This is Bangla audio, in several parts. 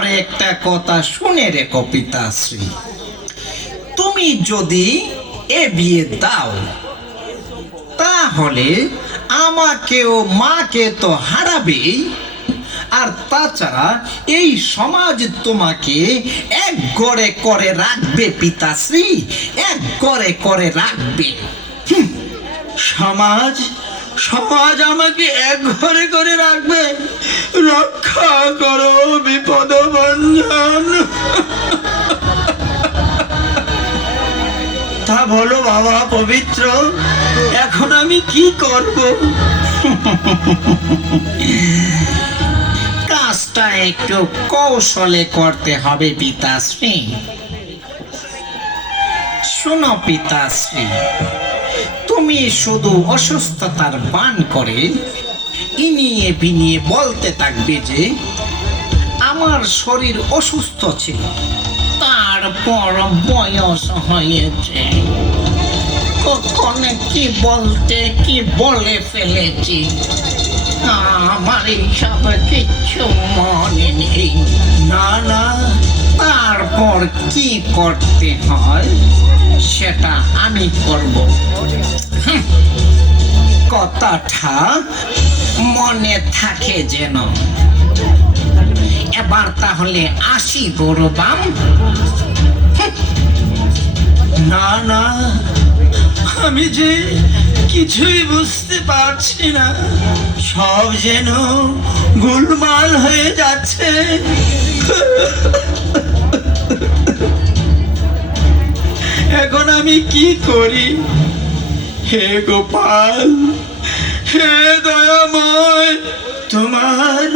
আর একটা কথা শুনে রেখো পিতাশ্রী, তুমি যদি এ বিয়ে দাও তাহলে আমাকেও মাকে তো হারাবেই, আর তাছাড়া এই সমাজ তোমাকে এক ঘরে করে রাখবে পিতাশ্রী, এক ঘরে করে রাখবে। সমাজ সমাজ আমাকে এক ঘরে করে রাখবে? রক্ষা করো বিপদ ভঞ্জন। তা বলো বাবা পবিত্র, এখন আমি কি করব? কাজটা একটু কৌশলে করতে হবে পিতাশ্রী। শোনো পিতাশ্রী, তুমি শুধু অসুস্থতার বান করে ইনিয়ে বিনিয়ে বলতে থাকবে যে আমার শরীর অসুস্থ ছিল, তারপর বয়স হয়েছে, কখন কি বলতে কি বলে ফেলেছি আমার এইসব কিচ্ছু মনে নেই। না না, তারপর কি করতে হয় সেটা আমি করব। কথাটা মনে থাকে যেন। এবার তাহলে আসি গৌরবাম। না না, আমি যে কিছুই বুঝতে পারছি না, সব যেন গোলমাল হয়ে যাচ্ছে। এখন আমি কি করি? হে গোপাল, হে দয়াময়, তোমার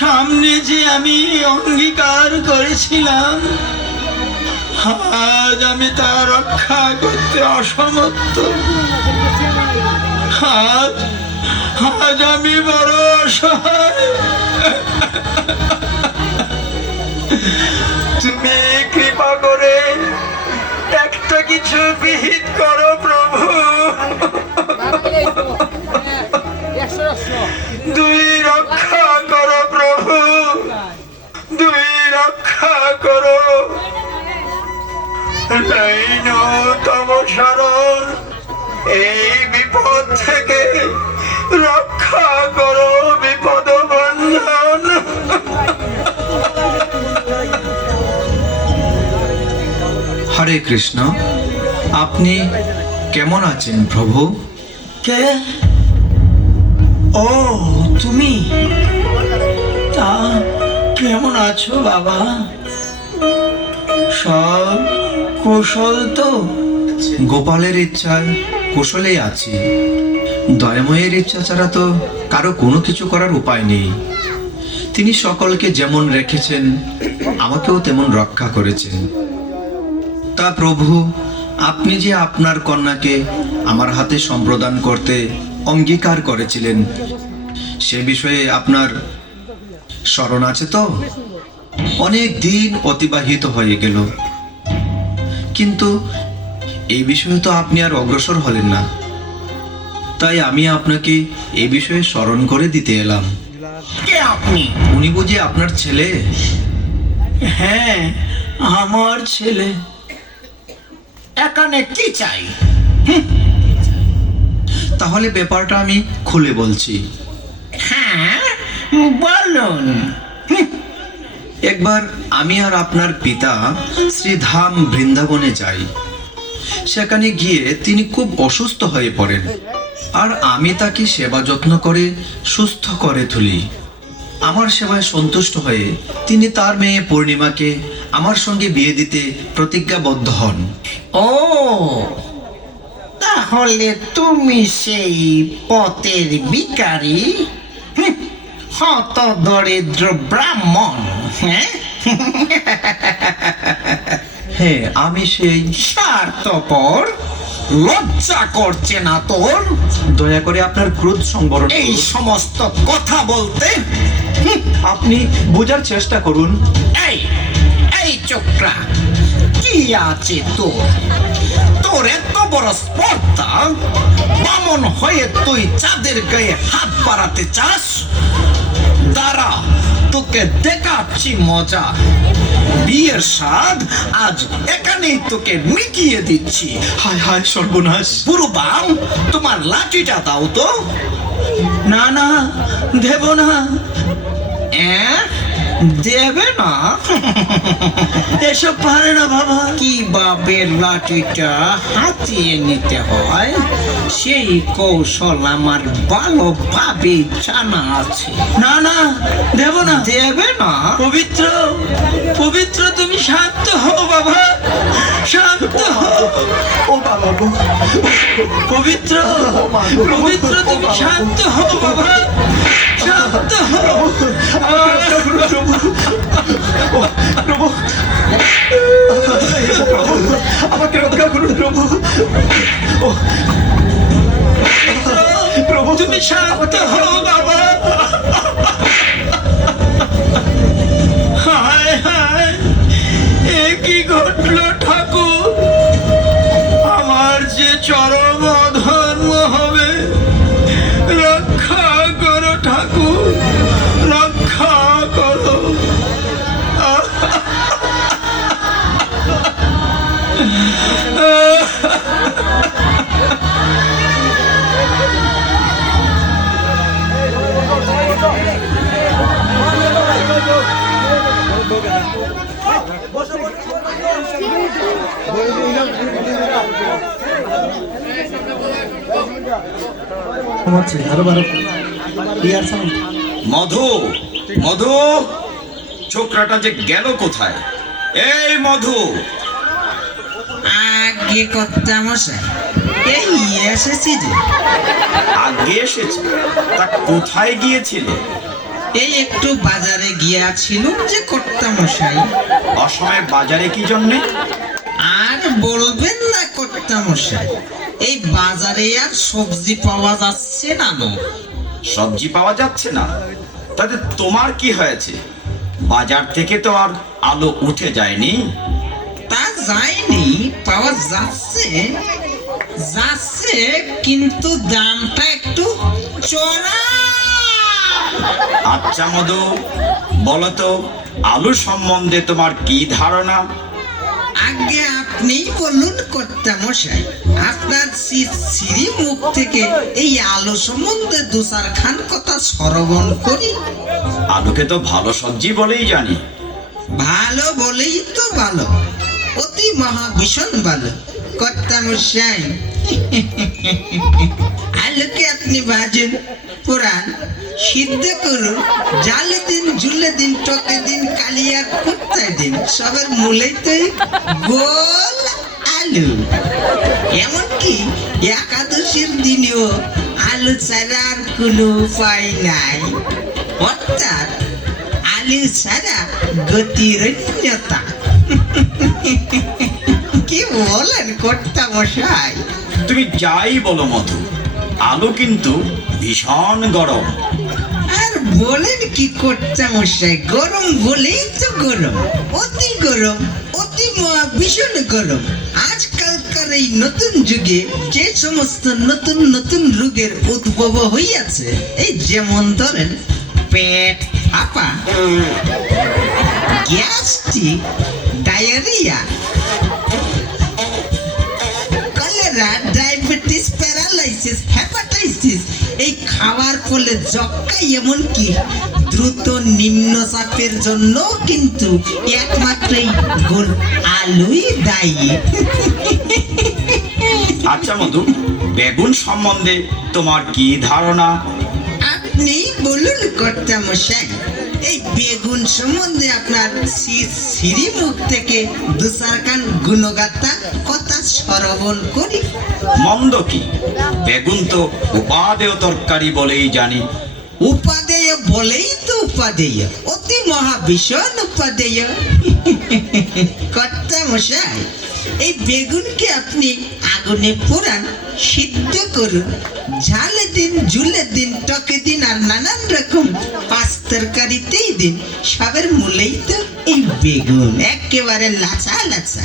সামনে যে আমি অঙ্গীকার করেছিলাম, আজ আমি তা রক্ষা করতে অসমর্থ। আজ আজ আমি বড় অসহায়। তুমি কৃপা করে একটা কিছু বিহিত করো প্রভু। দুই রক্ষা করো প্রভু, দুই রক্ষা করো। নূতম শরণ, এই বিপদ থেকে রক্ষা করো বিপদ বন্ধন। হরে কৃষ্ণ, আপনি কেমন আছেন প্রভু? কে? ও তুমি? তা কেমন আছো বাবা? সব কুশল তো? গোপালের ইচ্ছায় কুশলেই আছি। দয়াময়ের ইচ্ছা ছাড়া তো কারো কোনো কিছু করার উপায় নেই। তিনি সকলকে যেমন রেখেছেন আমাকেও তেমন রক্ষা করেছেন। তা প্রভু, আপনি যে আপনার কন্যাকে আমার হাতে সম্প্রদান করতে অঙ্গীকার করেছিলেন, সে বিষয়ে আপনার স্মরণ আছে তো? অনেক দিন অতিবাহিত হয়ে গেল, কিন্তু এই বিষয়ে তো আপনি আর অগ্রসর হলেন না। তাই আমি আপনাকে এই বিষয়ে স্মরণ করে দিতে এলাম। কে আপনি? উনি বুঝি আপনার ছেলে? হ্যাঁ, আমার ছেলে। এখানে কি চাই? তাহলে ব্যাপারটা আমি খুলে বলছি। হ্যাঁ বলুন। একবার আমি আর আপনার পিতা শ্রীধাম বৃন্দাবনে যাই। সেখানে গিয়ে তিনি খুব অসুস্থ হয়ে পড়েন, আর আমি তাকে সেবা যত্ন করে সুস্থ করে তুলি। আমার সেবায় সন্তুষ্ট হয়ে তিনি তার মেয়ে পূর্ণিমাকে আমার সঙ্গে বিয়ে দিতে প্রতিজ্ঞাবদ্ধ হন। ও, তাহলে তুমি সেই পথের ভিখারি, হত দরিদ্র ব্রাহ্মণ। হ্যাঁ, হ্যাঁ, আমি সেই। স্বার্থপর, লজ্জা করছে না তোর দয়া করে আপনার ক্রোধ সংবরণ এই করুন। সমস্ত কথা বলতে? আপনি বোঝার চেষ্টা করুন। এই এই চোখটা কি আছে তোর? তোর এত বড় স্পর্ধা, বামন হয়ে তুই চাঁদের গায়ে হাত বাড়াতে চাস? দাঁড়া, তোকে তোকে দেখাচ্ছি মজা। বিয়ের স্বাদ আজ এখানেই তোকে মিটিয়ে দিচ্ছি। হায় হায় সর্বনাশ! বুড়ো বাম, তোমার লাঠিটা দাও তো। না না, দেব না। দেবে না? এসব পারে না বাবা। কিভাবে লাঠিটা হাতিয়ে নিতে হয় সেই কৌশল আমার ভালোভাবে জানা আছে। না না, দেব না। দেবে না? পবিত্র, পবিত্র, তুমি শান্ত হও বাবা, শান্ত হও। ও বাবা গো! পবিত্র, পবিত্র, তুমি শান্ত হও বাবা, শান্ত হও। প্রভু, আমাকে রক্ষা করুন প্রভু। প্রভু, তুমি শান্ত হও বাবা। হায় হায়, এ কি ঘটলো ঠাকুর? আমার যে চরম অধর্ম হবে, রক্ষা করো ঠাকুর, রক্ষা করো। মধু, মধু, ছোকরাটা যে গেল কোথায়? এই মধু! আগে কর্তা মশাই, এই এসেছি যে। আগে এসেছে? তা কোথায় গিয়েছিলে? এই একটু বাজারে গিয়েছিলুম যে কর্তা মশাই। অসময়ে বাজারে কি জন্যে? আর বলবেন না কর্তা মশাই, এই বাজারে আর সবজি পাওয়া যাচ্ছে না। সবজি পাওয়া যাচ্ছে না? তাতে তোমার কি হয়েছে? বাজার থেকে তো আর আলো উঠে যায়নি। তা যায়নি, পাওয়া যাচ্ছে যাচ্ছে, কিন্তু দামটা একটু চড়া। আচ্ছা মধু, বলো তো আলু সম্বন্ধে তোমার কি ধারণা? আগে আপনি বলুন কর্তা মশাই, আপনার শ্রী মুখ থেকে এই আলো সম্বন্ধে দু চারখান কথা শ্রবণ করি। আলুকে তো ভালো সবজি বলেই জানি। ভালো বলেই তো ভালো, অতি মহা ভীষণ ভালো কর্তা মশাই। আলুকে আপনি ভাজুন, পুরান সিদ্ধ করুন, জালে দিন, ঝুলে দিন, টকে দিন, কালিয়া কুত্তায় দিন, সবের মূলেই তো এই গোল আলু। এমনকি একাদশীর দিনেও আলু ছাড়া আর কোনো উপায় নাই। অর্থাৎ আলু ছাড়া গতিরণ্যতা। কি বলেন কর্তা মশাই? তুমি যাই বলো মধু, আলু কিন্তু ভীষণ গরম। আর বলেন কি কর্তা মশাই, গরম বলেই তো গরম, অতি গরম, অতি মহা ভীষণ গরম। আজকালকার এই নতুন যুগে যে সমস্ত নতুন নতুন রোগের উদ্ভব হইয়াছে, এই যেমন ধরেন পেট ফাঁপা, gastric, diarrhoea, cholera, diabetes, paralysis, hepatitis, এই খাওয়ার ফলে যক্কা, এমনকি দ্রুত নিম্নচাপের জন্য কিন্তু একমাত্র এই গোল আলুই দায়ী। আচ্ছা মধু, বেগুন সম্বন্ধে তোমার কি ধারণা? আপনি বলুন কর্তা মশাই, এই বেগুন সম্বন্ধে আপনার শ্রী মুখ থেকে দু চারখান গুণগাতা কথা শ্রবণ করি। মন্দ কি? বেগুন তো উপাদেয় তরকারি বলেই জানি। উপাদেয় বলেই তো উপাদেয়, অতি মহা ভীষণ উপাদেয়। কর্তা মশাই, এই বেগুনকে আপনি আগুনে পোড়ান, সিদ্ধ করুন, ঝালে দিন, ঝুলে দিন, টকে দিন, আর নানান রকম পাঁচ তরকারিতেই দিন, সবের মূলেই তো এই বেগুন। একেবারে লাচা লাচা।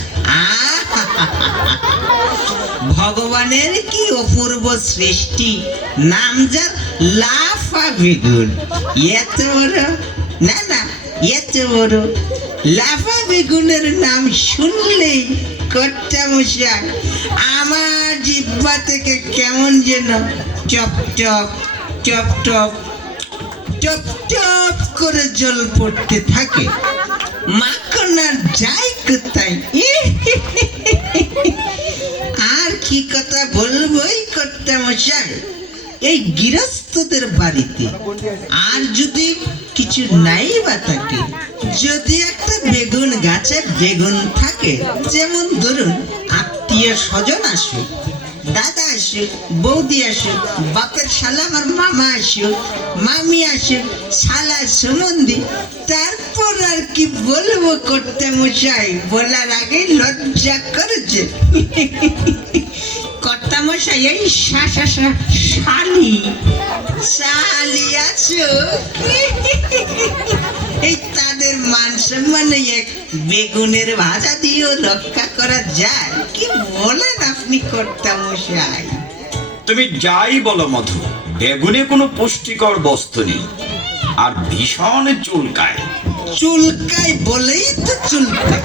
ভগবানের কি অপূর্ব সৃষ্টি, নাম যার লাফা বেগুন। এত বড়, না না এত বড় লাফা বেগুনের নাম শুনলেই কর্তা মশাই আমার জিহ্বা থেকে কেমন যেন chop chop chop top top top করে জল পড়তে থাকে। মাখন আর যাই কোথায়। আর কি কথা বলবোই কর্তা মশাই, এই গৃহস্থদের বাড়িতে আর যদি কিছু নাই বা থাকে, যদি একটা বেগুন গাছে বেগুন থাকে, যেমন ধরুন আত্মীয় স্বজন আসুক, দাদা আসুক, বৌদি আসুক, বাপের শালা আমার মামা আসুক, মামি আসুক, শালা সুমন্দি, তারপর আর কি বলবো কর্তা মশাই, বলার আগে লজ্জা করেছে। কর্তা মশাই এই শালি শালি আছো, এই তাদের মান সম্মানে এক বেগুনের ভাজা দিয়েও রক্ষা করা যায়? কি বলেন আপনি কর্তা মশাই? তুমি যাই বলো মধু, বেগুনে কোনো পুষ্টিকর বস্তু নেই আর ভীষণ চুলকায়। চুলকায় বলেই তো চুলকায়,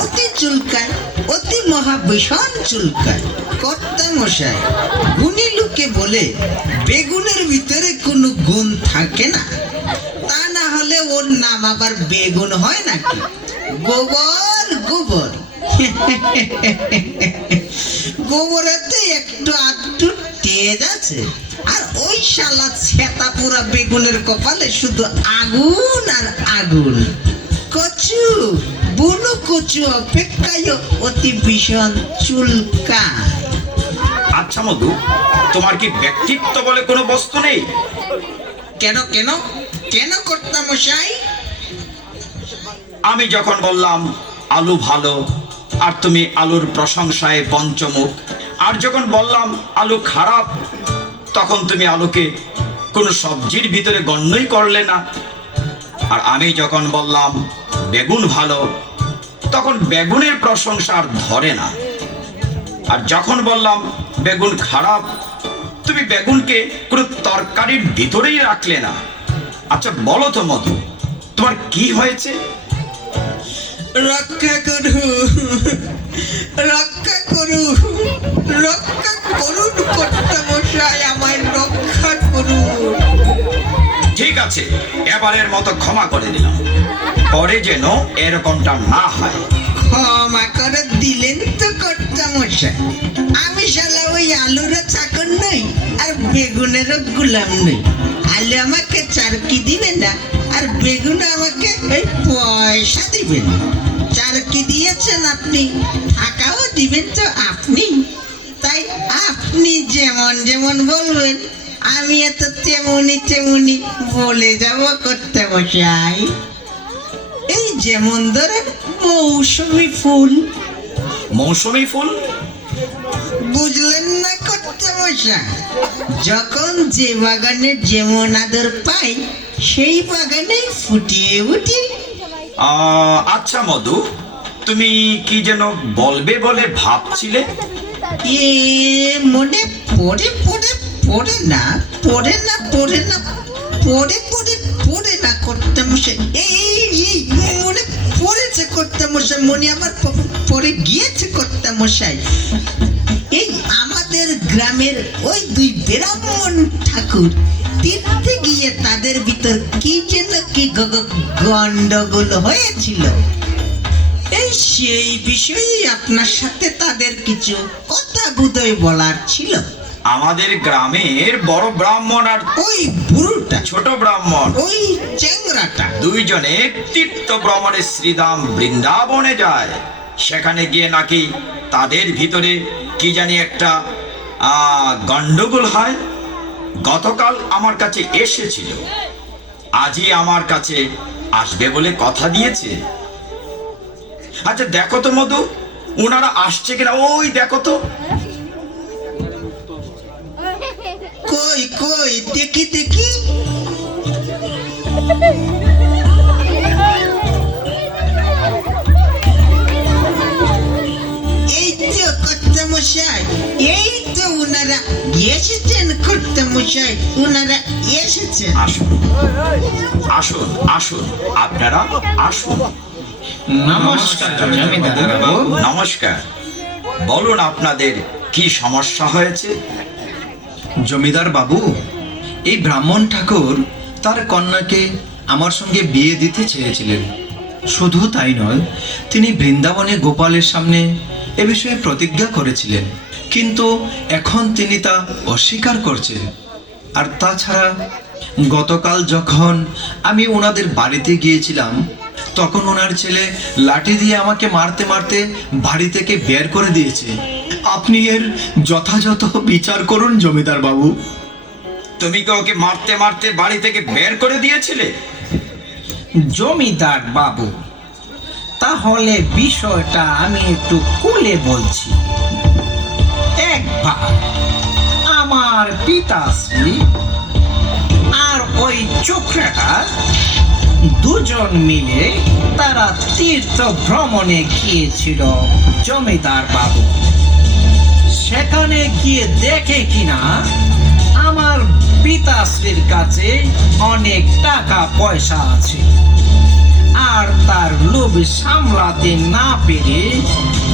অতি চুলকায়, অতি মহা ভীষণ চুলকায়। কর্তা মশাই, গুণী লোকে বলে বেগুনের ভিতরে কোনো গুণ থাকে না, তা না হলে ওর নাম আবার বেগুন হয় নাকি? গোবর গোবর, গোবরেতে একটু আধটু তেজ আছে, আর ওই শালা ছেতা পুরা বেগুনের কপালে শুধু আগুন আর আগুন। কচু বুনো কচু অপেক্ষায় অতি ভীষণ চুলকায়। আচ্ছা মধু, তোমার কি ব্যক্তিত্ব বলে কোনো বস্তু নেই? কেন কেন কেন কর্তা মশাই? আমি যখন বললাম আলু ভালো, আর তুমি আলুর প্রশংসায় পঞ্চমুখ, আর যখন বললাম আলু খারাপ, তখন তুমি আলুকে কোনো সবজির ভিতরে গণ্যই করলে না। আর আমি যখন বললাম বেগুন ভালো, তখন বেগুনের প্রশংসা আর ধরে না। আর যখন বললাম বেগুন খারাপ, তুমি বেগুনকে কোনো তরকারির ভিতরেই রাখলে না। আচ্ছা বলো তো মধু, তোমার কি হয়েছে? রক্ষা করু, রক্ষা করু, রক্ষা করুন কর্তা মশাই, আমায় রক্ষা করুন। ঠিক আছে, এবারের মতো ক্ষমা করে দিলাম, পরে যেন এরকমটা না হয়। ক্ষমা করে দিলেন তো কর্তা মশাই। আমি শালা ওই আলুরও চাকর নই আর বেগুনেরও গুলাম নই। আলু আমাকে চারকি দিবে না, আর বেগুন আমাকে ওই পয়সা দিবেন। চারকি দিয়েছেন আপনি, টাকাও দিবেন তো আপনি, তাই আপনি যেমন যেমন বলবেন আমি এত তেমনি তেমনি বলে যাব কর্তা মশাই। এই যেমন ধরেন মৌসুমী ফুল। মৌসুমী ফুল? বুঝলেন না কর্তা মশাই? যখন যে বাগানে যেমন আদর পাই, সেই বাগানেই ফুটিয়ে উঠি। আচ্ছা মধু, তুমি কি যেন বলবে বলে ভাবছিলে? এ মনে পড়ে পড়ে পড়ে না, পড়ে না, পড়ে না, পড়ে পড়ে পড়ে না কর্তা মশাই। এই মনে পড়েছে কর্তা মশাই, মনে আমার পড়ে গিয়েছে কর্তা মশাই। এই আমাদের গ্রামের ওই দুই ব্রাহ্মণ ঠাকুর তীর্থে গিয়ে তাদের ভিতর কি যেন কি গন্ডগোল হয়েছিল। এই সেই বিষয়ে আপনার সাথে তাদের কিছু কথা বোধহয় বলার ছিল। আমাদের গ্রামের বড় ব্রাহ্মণ আর ওই বুড়োটা, ছোট ব্রাহ্মণ, ওই চ্যাংরাটা, দুইজনে তীর্থ ভ্রমণে শ্রীধাম বৃন্দাবনে যায়। সেখানে গিয়ে নাকি তাদের ভিতরে কি জানি একটা গন্ডগোল হয়। গতকাল আমার কাছে এসেছিল, আজই আমার কাছে আসবে বলে কথা দিয়েছে। আচ্ছা দেখো তো মধু, ওনারা আসছে কিনা, ওই দেখো তো। কই কই দেখি দেখি। এই তো কর্তা মশাই, এই তো ওনারা এসেছেন কর্তামশাই, ওনারা এসেছেন। আসুন আসুন আসুন, আপনারা আসুন। নমস্কার জমিদার বাবু। নমস্কার। বলুন আপনাদের কি সমস্যা হয়েছে? জমিদার বাবু, এই ব্রাহ্মণ ঠাকুর তার কন্যাকে আমার সঙ্গে বিয়ে দিতে চেয়েছিলেন। শুধু তাই নয়, তিনি বৃন্দাবনে গোপালের সামনে এ বিষয়ে প্রতিজ্ঞা করেছিলেন, কিন্তু এখন তিনি তা অস্বীকার করছেন। আর তাছাড়া গতকাল যখন আমি ওনাদের বাড়িতে গিয়েছিলাম, তখন ওনার ছেলে লাঠি দিয়ে আমাকে মারতে মারতে বাড়ি থেকে বের করে দিয়েছে। আপনি এর যথাযথ বিচার করুন জমিদার বাবু। তুমি কি ওকে মারতে মারতে বাড়ি থেকে বের করে দিয়েছিলে? জমিদার বাবু, তাহলে বিষয়টা আমি একটু খুলে বলছি। একবার আমার পিতাশ্রী আর ওই চোখরাটা দুজন মিলে তারা তীর্থ ভ্রমণে গিয়েছিল জমিদার বাবু। সেখানে গিয়ে দেখে কিনা আমার পিতাশ্রীর কাছে অনেক টাকা পয়সা আছে, আর তার লোভ সামলাতে না পেরে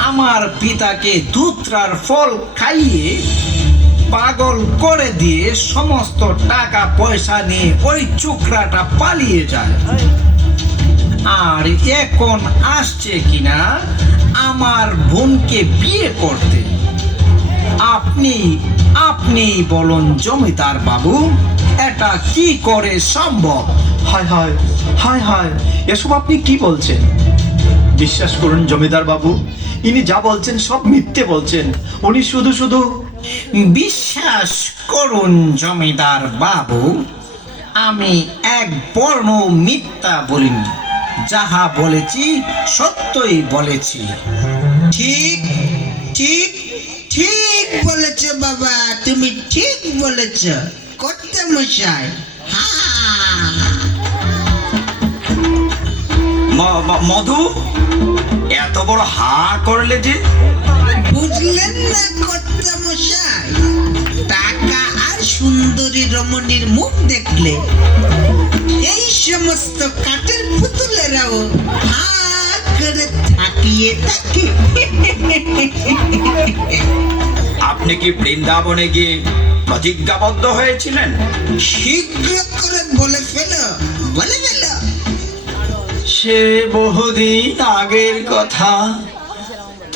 আমার পিতাকে ধুতরার ফল খাইয়ে পাগল করে দিয়ে সমস্ত টাকা পয়সা নিয়ে ওই চোখরাটা পালিয়ে যায়। আর এখন আসছে কিনা আমার বোনকে বিয়ে করতে। আপনি আপনি বলুন জমিদার বাবু, এটা কি করে সম্ভব? হায় হায় হায় হায়, এসব আপনি কি বলছেন? বিশ্বাস করুন জমিদার বাবু, ইনি যা বলছেন সব মিথ্যে বলছেন। উনি শুধু শুধু বিশ্বাস করুন জমিদার বাবু, আমি এক বর্ণ মিথ্যা বলিনি। যাহা বলেছি সত্যই বলেছি। ঠিক ঠিক ঠিক বলেছ বাবা, তুমি ঠিক বলেছ কর্তামশাই। হ্যাঁ, মধু, এত বড় হা করলে যে? বুঝলেন না কর্তামশাই? টাকা আর সুন্দরী রমণীর মুখ দেখলে এই সমস্ত কাঠের পুতুলেরাও হা করে থাকিয়ে থাকে। আপনি কি বৃন্দাবনে গিয়ে প্রতিজ্ঞাবদ্ধ হয়েছিলেন? শীঘ্র করে বলে ফেলো, বলে ফেলো। সে বহুদিন আগের কথা।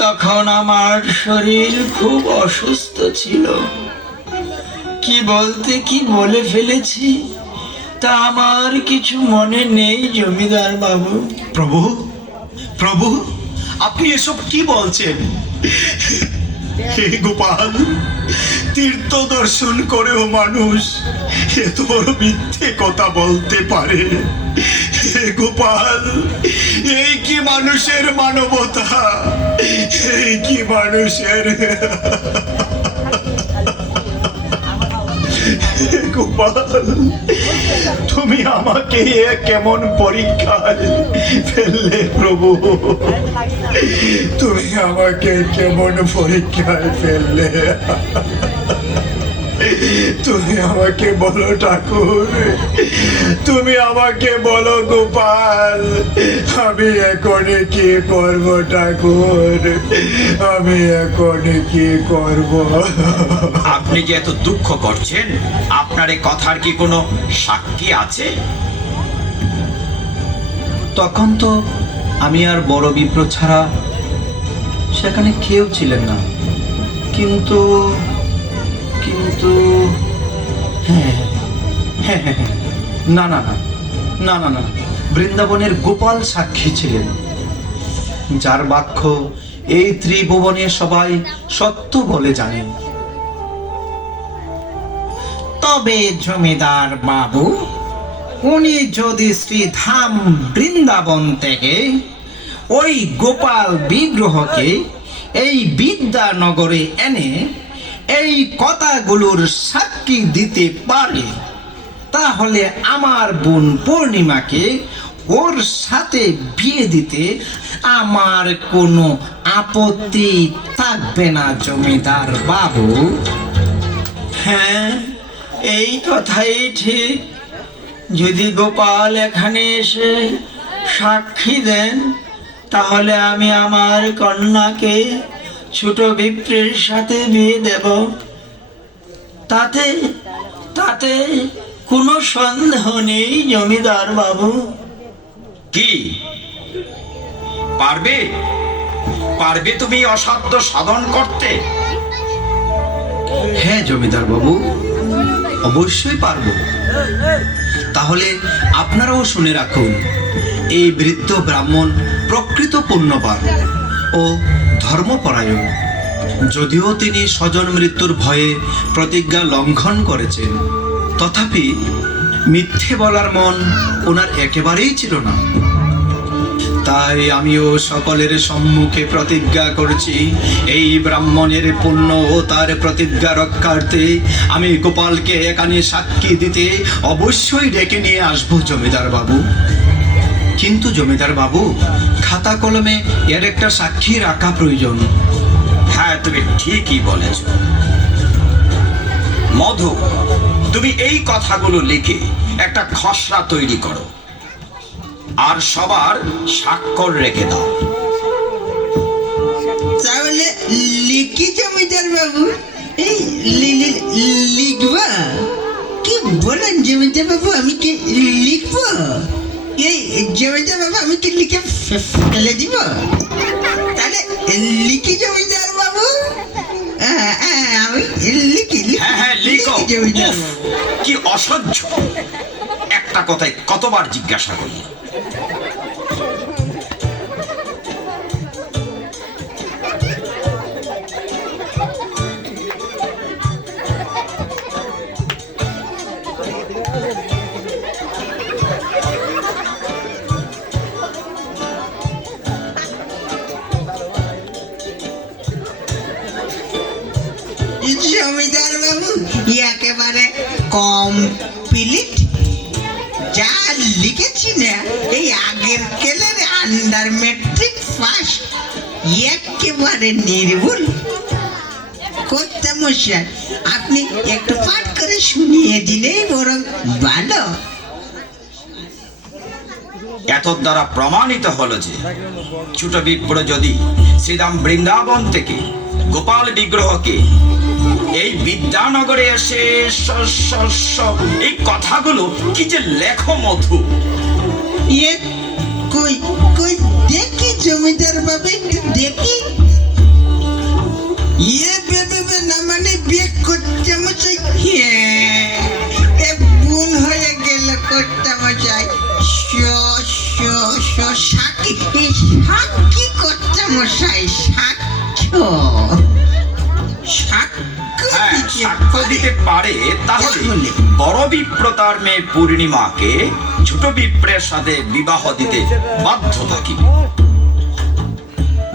তখন আমার শরীর খুব অসুস্থ ছিল। কি বলতে কি বলে ফেলেছি তা আমার কিছু মনে নেই জমিদার বাবু। প্রভু প্রভু, আপনি এসব কি বলছেন? হে গোপাল, তীর্থ দর্শন করেও মানুষ এত বড় মিথ্যে কথা বলতে পারে? হে গোপাল, এই কি মানুষের মানবতা? এই কি মানুষের? হে গোপাল, তুমি আমাকে এ কেমন পরীক্ষায় ফেললে প্রভু? তুমি আমাকে কেমন পরীক্ষায় ফেললে? তুমি আমাকে বলো ঠাকুর, তুমি আমাকে বলো গোপাল, আমি এখন কি করব ঠাকুর? আমি এখন কি করব? আপনি যে এত দুঃখ করছেন, আপনার এই কথার কি কোনো সাক্ষী আছে? তখন তো আমি আর বড় বিপ্র ছাড়া সেখানে কেউ ছিলেন না। কিন্তু কিন্তু হ্যাঁ হ্যাঁ হ্যাঁ হ্যাঁ, না না না না না না, বৃন্দাবনের গোপাল সাক্ষী ছিলেন, যার বাক্য এই ত্রিভুবনে সবাই সত্য বলে জানেন। তবে জমিদার বাবু, উনি যদি শ্রীধাম বৃন্দাবন থেকে ওই গোপাল বিগ্রহকে এই বিদ্যানগরে এনে এই কথাগুলোর সাক্ষী দিতে পারে, তাহলে আমার বোন পূর্ণিমাকে ওর সাথে বিয়ে দিতে আমার কোনো আপত্তি থাকবে না জমিদার বাবু। হ্যাঁ, এই কথাই ঠিক। যদি গোপাল এখানে এসে সাক্ষী দেন, তাহলে আমি আমার কন্যাকে ছোট বিপ্রের সাথে বিয়ে দেব। তাতে তাতে কোনো সন্দেহ নেই জমিদার বাবু। কি পারবে? পারবে তুমি অসাধ্য সাধন করতে? হ্যাঁ জমিদার বাবু, অবশ্যই পারবো। তাহলে আপনারাও শুনে রাখুন, এই বৃদ্ধ ব্রাহ্মণ প্রকৃত পুণ্যবান ও ধর্মপরায়ণ। যদিও তিনি স্বজন মৃত্যুর ভয়ে প্রতিজ্ঞা লঙ্ঘন করেছেন, তথাপি মিথ্যে বলার মন ওনার একেবারেই ছিল না। তাই আমিও সকলের সম্মুখে প্রতিজ্ঞা করছি, এই ব্রাহ্মণের পুণ্য ও তার প্রতিজ্ঞা রক্ষার্থে আমি গোপালকে এখানে সাক্ষী দিতে অবশ্যই ডেকে নিয়ে আসবো জমিদার বাবু। কিন্তু জমিদার বাবু, খাতা কলমে এর একটা সাক্ষী রাখা প্রয়োজন। হ্যাঁ, তুমি ঠিকই বলেছ মধু। তুমি এই কথাগুলো লিখে একটা খসড়া তৈরি করো আর সবার স্বাক্ষর রেখে দাও। তাহলে লিখি জমিদার বাবু? এই লিখবা? কি বলেন জমিদার বাবু, আমি কি লিখবো? এই জমিদার বাবু, আমি কি লিখে ফেলে দিব? তাহলে লিখি জমিদার বাবু? আমি লিখি। হ্যাঁ হ্যাঁ, লিখো। জমিদার উফ, বাবু, কি অসহ্য! একটা কথাই কতবার জিজ্ঞাসা করি। জমিদার বাবু একেবারে কমপ্লিট। যা লিখেছি না, এই আগের কেলের আন্ডার ম্যাট্রিক পাস, একেবারে নির্ভুল। কর্তামশাই, আপনি একটু পাঠ করে শুনিয়ে দিলেই বরং ভালো। এত দ্বারা প্রমাণিত হলো যে ছোট বিপ্র যদি শ্রীরাম বৃন্দাবন থেকে গোপাল বিগ্রহকে এই বিদ্যানগরে এসে এই কথাগুলো কি যে লেখো মধু। এ কই কই দেখি জমিদার বাবু, একটু দেখি। বেবে না মানে বিয়ে করতে মশাই। এ ভুল হয়ে গেল কর্তামশাই। সাক্ষী সাক্ষী কর্তামশাই, সাক্ষ্য হ্যাঁ, সাক্ষ্য দিতে পারে। তাহলে বড় বিপ্র তার মেয়ে পূর্ণিমাকে ছোট বিপ্রের সাথে বিবাহ দিতে বাধ্য থাকি।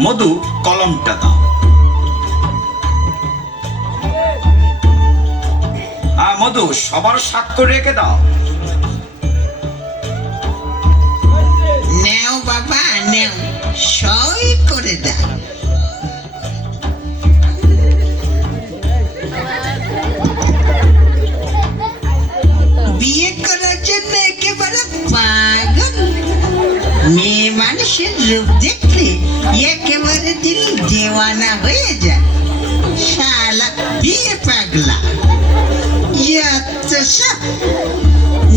মধু, কলমটা দাও। মধু, সবার স্বাক্ষর রেখে দাও। নেও বাবা নেও, সই করে দাও। বিয়ে করার জন্য একেবারে পাগল। মেয়ে মানুষের রূপ দেখলে একেবারে দিল দেওয়ানা হয়ে যায়। শালা বিয়ে পাগলা। সব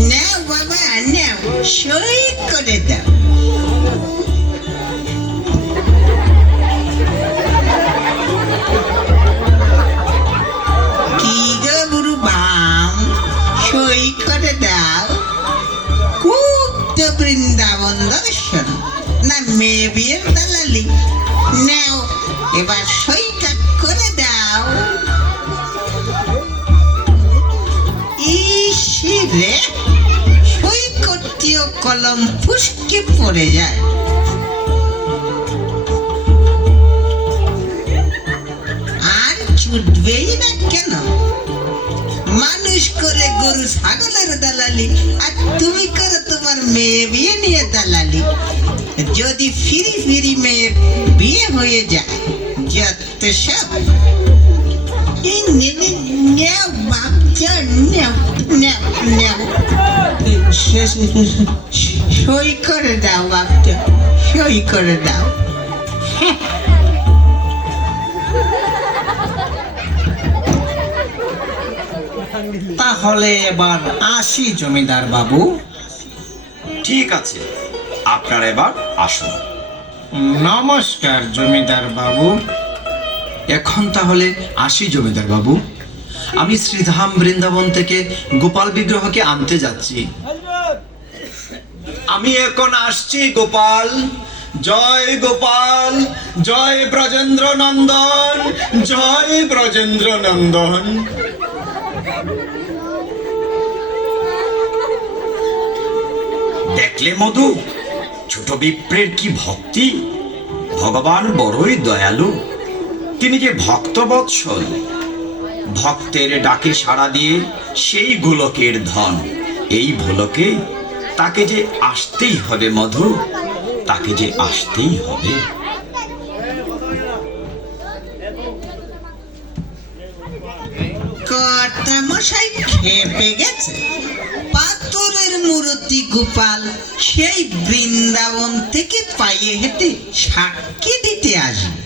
নেও বাবা নেও, সই করে দাও। কি গো গুরু বাম, সই করে দাও। খুব তো বৃন্দাবন দর্শন, না মেয়ে বিয়ের দালালি। নেও এবার সইটা করে দাও। রে সই করতেও কলম ফুসকে পড়ে যায়। আর ছুটবেই না কেন? মানুষ করে গরু ছাগলের দালালি, আর তুমি করো তোমার মেয়ে বিয়ে নিয়ে দালালি। যদি ফিরি ফিরি মেয়ে বিয়ে হয়ে যায়, যত সব। এই নেও বাচ্চা, নেও নেও নেও, সই করে দাও বাচ্চা, সই করে দাও। তাহলে এবার আসি জমিদার বাবু। ঠিক আছে, আপনার এবার আসুন। নমস্কার জমিদার বাবু। এখন তাহলে আসি জমিদার বাবু। আমি শ্রীধাম বৃন্দাবন থেকে গোপাল বিগ্রহকে আনতে যাচ্ছি। আমি এখন আসছি গোপাল। জয় গোপাল, জয় ব্রজেন্দ্র নন্দন, জয় ব্রজেন্দ্র নন্দন। দেখলে মধু, ছোট বিপ্রের কি ভক্তি! ভগবান বড়ই দয়ালু, তিনি যে ভক্তবৎসল। ভক্তের ডাকে সাড়া দিয়ে সেই গোলকের ধন, এই ভোলকে তাকে যে আসতেই হবে মধু, তাকে যে আসতেই হবে। কর্তা মশাই খেপে গেছে। পাথরের মূর্তি গোপাল সেই বৃন্দাবন থেকে পায়ে হেঁটে সাক্ষী দিতে আসবে।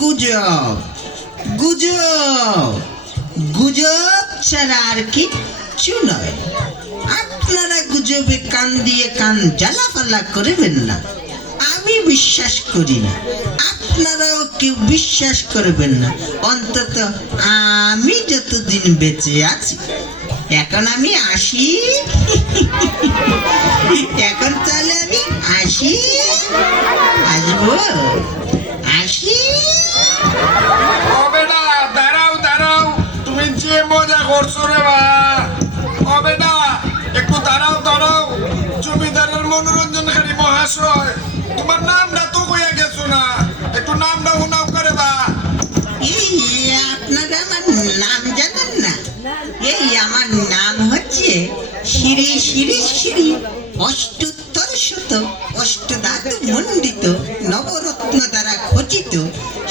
গুজব, গুজব, গুজব ছাড়া আর কিচ্ছু নয়। আপনারা গুজবে কান দিয়ে কান জ্বালাপালা করবেন না। আমি বিশ্বাস করি না, আপনারাও কেউ বিশ্বাস করবেন না, অন্তত আমি যতদিন বেঁচে আছি। এখন আমি আসি। এখন তাহলে আমি আসি, আসবো, আসি। ও বেটা, দাঁড়াও দাঁড়াও, তুমি যে মজা করছো রে বা। ও বেটা, একটু দাঁড়াও দাঁড়াও। জমিদারের মনোরঞ্জনকারী মহাশয়, তোমার নামটা তো কইয়া গেছো না, একটু নামটা উনাও করে বা। এই আপনারা আমার নাম জানেন না? এই আমার নাম হচ্ছে শ্রী শ্রী শ্রী অষ্টোত্তর শত অষ্টধাতু মণ্ডিত নবরত্ন দ্বারা খচিত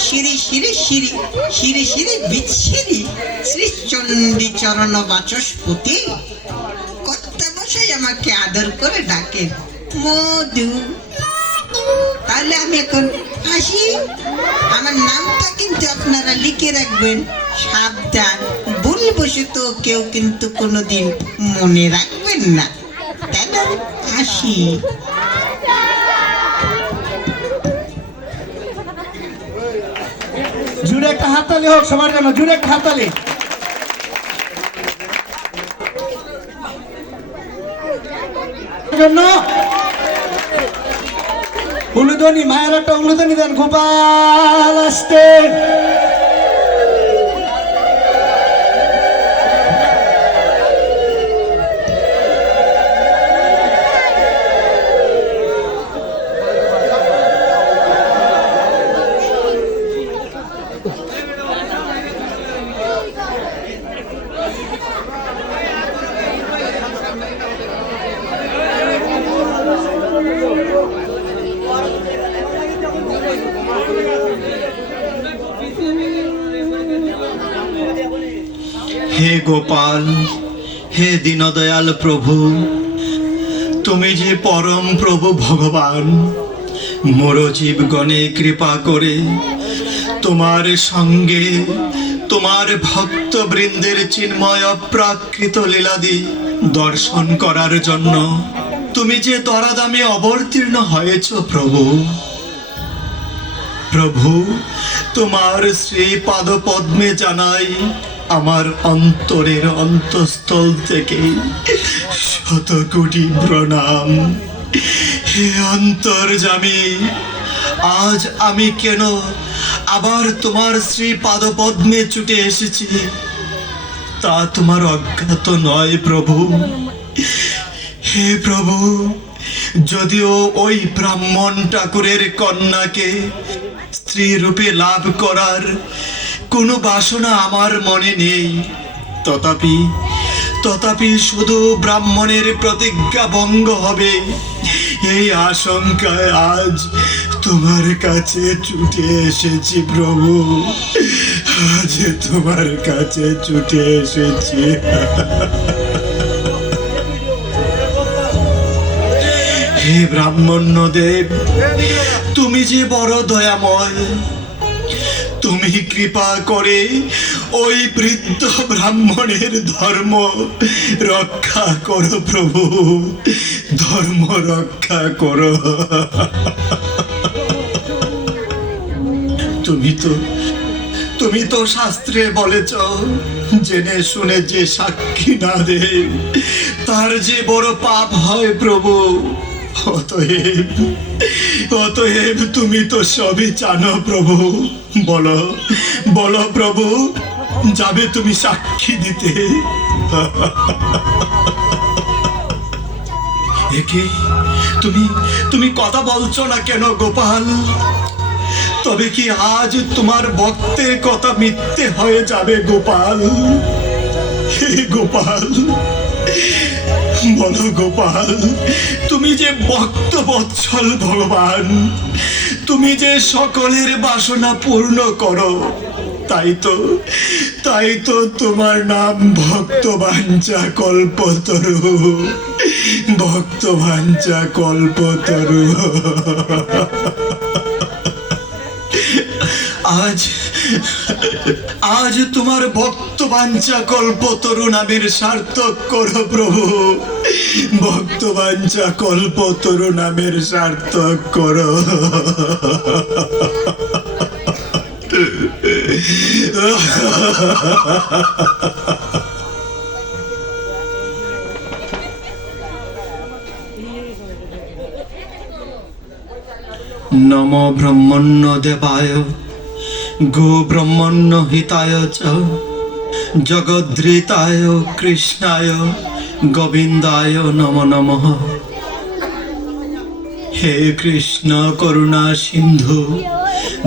শ্রী শ্রী শ্রী শ্রী শ্রী বিচ্ছিরি শ্রীচণ্ডী চরণ বাচস্পতি। কর্তা মশাই আমাকে আদর করে ডাকেন মধু। তাহলে আমি এখন আসি। আমার নামটা কিন্তু আপনারা লিখে রাখবেন, সাবধান। ভুলবশত কেউ কিন্তু কোনোদিন মনে রাখবেন না। তাহলে আমি আসি। জুড়ে একটা হাততালি হোক সবার জন্য, জুড়ে একটা হাততালি। জন্য উলুদনি, মায়ের একটা উলুদনি দেন। গোপাল আসতে। হে গোপাল, হে দীনদয়াল প্রভু, তুমি যে পরম প্রভু ভগবান, মোর জীবগণে কৃপা করে তোমার সঙ্গে তোমার ভক্তবৃন্দের চিন্ময় অপ্রাকৃত লীলাদি দর্শন করার জন্য তুমি যে তরাদামে অবতীর্ণ হয়েছ প্রভু। প্রভু, তোমার শ্রী পাদপদ্মে জানাই আমার অন্তরের অন্তঃস্থল থেকে শত কোটি প্রণাম। হে অন্তর্যামী, আজ আমি কেন আবার তোমার শ্রী পাদপদ্মে ছুটে এসেছি তা তোমার অজ্ঞাত নয় প্রভু। হে প্রভু, যদিও ওই ব্রাহ্মণ ঠাকুরের কন্যাকে স্ত্রী রূপে লাভ করার কোনো বাসনা আমার মনে নেই, তথাপি শুধু ব্রাহ্মণের প্রতিজ্ঞা ভঙ্গ হবে এই আশঙ্কায় আজ তোমার কাছে ছুটে এসেছি প্রভু, আজ তোমার কাছে ছুটে এসেছি। হে ব্রাহ্মণ্যদেব, তুমি যে বড় দয়াময়, তুমি কৃপা করে ওই বৃদ্ধ ব্রাহ্মণের ধর্ম রক্ষা করো প্রভু, ধর্ম রক্ষা করো। তুমি তো শাস্ত্রে বলেছ, জেনে শুনে যে সাক্ষী না দেয় তার যে বড় পাপ হয় প্রভু। অতএব তুমি তো সবই জানো প্রভু, বলো বলো প্রভু, যাবে তুমি সাক্ষী দিতে? একে তুমি কথা বলছো না কেন গোপাল? তবে কি আজ তোমার ভক্তের কথা মিথ্যে হয়ে যাবে গোপাল? হে গোপাল, বলো গোপাল, তুমি যে ভক্ত বৎসল ভগবান, তুমি যে সকলের বাসনা পূর্ণ করো, তাই তো তোমার নাম ভক্তবাঞ্ছা কল্পতরু, ভক্তবাঞ্ছা কল্পতরু। আজ তোমার ভক্তবাঞ্ছা কল্পতরু নামের সার্থক করো প্রভু, ভক্তবাঞ্ছা কল্পতরু নামের সার্থক করো। নম ব্রহ্মণ্য দেবায় গো ব্রহ্মণ্য হিতায় চ জগদ্ধিতায় কৃষ্ণায় গোবিন্দায় নম নমঃ। হে কৃষ্ণ করুণা সিন্ধু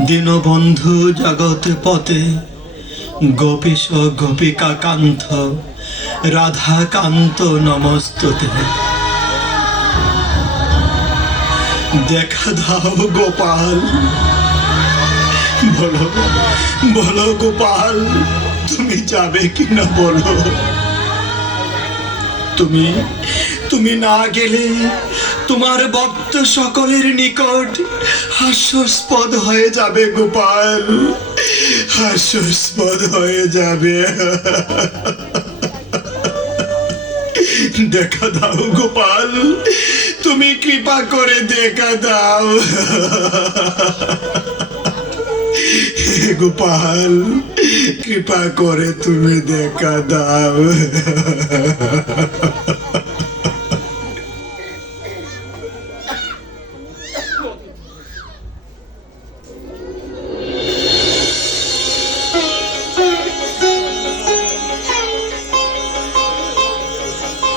দীনবন্ধু জগৎ পতে, গোপীশ গোপিকা কান্ত রাধা কান্ত নমস্তুতে। দেখা দাও গোপাল, বলো বলো গোপাল, তুমি যাবে কিনা বলো? তুমি না গেলে তোমার ভক্ত সকলের নিকট হাস্যাস্পদ হয়ে যাবে গোপাল, হাস্যাস্পদ হয়ে যাবে। দেখা দাও গোপাল, তুমি কৃপা করে দেখা দাও। হে গোপাল, কৃপা করে তুমি দেখা দাও।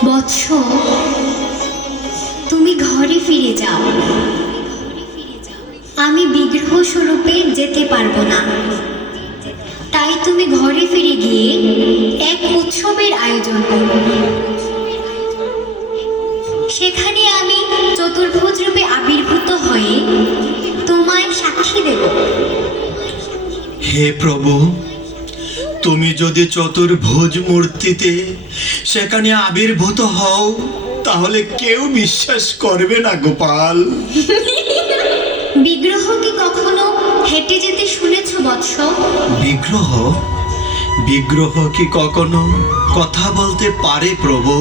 বৎস, তুমি ঘরে ফিরে যাও। আমি বিগ্রহ স্বরূপে যেতে পারবো না, তাই তুমি ঘরে ফিরে গিয়ে এক উৎসবের আয়োজন করো। সেখানে আমি চতুর্ভুজ রূপে আবির্ভূত হয়ে তোমায় সাক্ষী দেব। হে প্রভু, তুমি যদি চতুর্ভুজ মূর্তিতে সেখানে আবির্ভূত হও, তাহলে কেউ বিশ্বাস করবে না গোপাল। বিগ্রহ কি কখনো হেঁটে যেতে শুনেছ বৎস? বিগ্রহ কি কখনো কথা বলতে পারে প্রভু?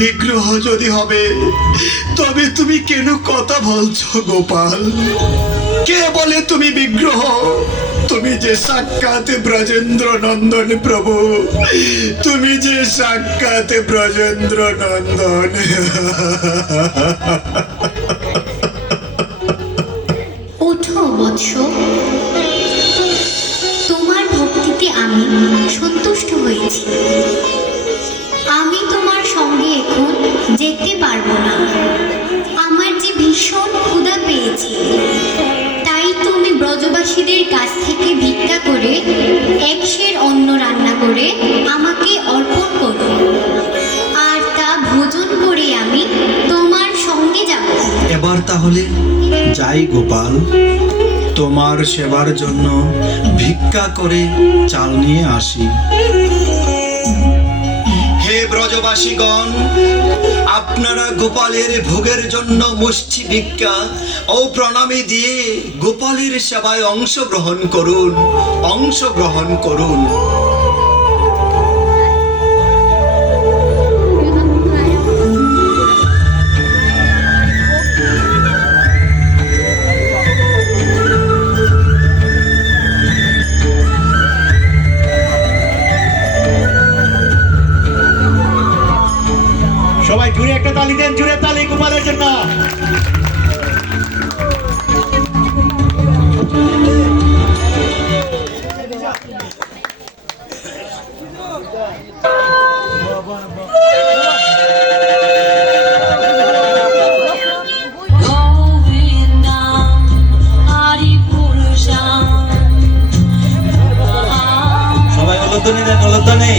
বিগ্রহ যদি হবে, তবে তুমি কেন কথা বলছো গোপাল? কে বলে তুমি বিগ্রহ? তুমি যে সাক্ষাৎ ব্রজেন্দ্র নন্দন প্রভু, তুমি যে সাক্ষাৎ ব্রজেন্দ্র নন্দন। ওঠো বৎস, তোমার ভক্তিতে আমি সন্তুষ্ট হয়েছি। আমি তোমার সঙ্গে এখন যেতে পারবো না, আমার যে ভীষণ ক্ষুধা পেয়েছে। তাই তুমি ব্রজবাসীদের কাছ থেকে ভিক্ষা করে এক সের অন্ন রান্না করে আমাকে অর্পণ করো, আর তা ভোজন করে আমি তোমার সঙ্গে যাব। এবার তাহলে তাহলে যাই গোপাল, তোমার সেবার জন্য ভিক্ষা করে চাল নিয়ে আসি। হে ব্রজবাসীগণ, আপনারা গোপালের ভোগের জন্য মুষ্টি ভিক্ষা ও প্রণামী দিয়ে গোপালের সেবায় অংশগ্রহণ করুন, অংশগ্রহণ করুন। সবাই জুড়ে একটা তালি দেন, জুড়ে তালি গোপালের জন্য। সবাই অলতনে দেন, অলতনে।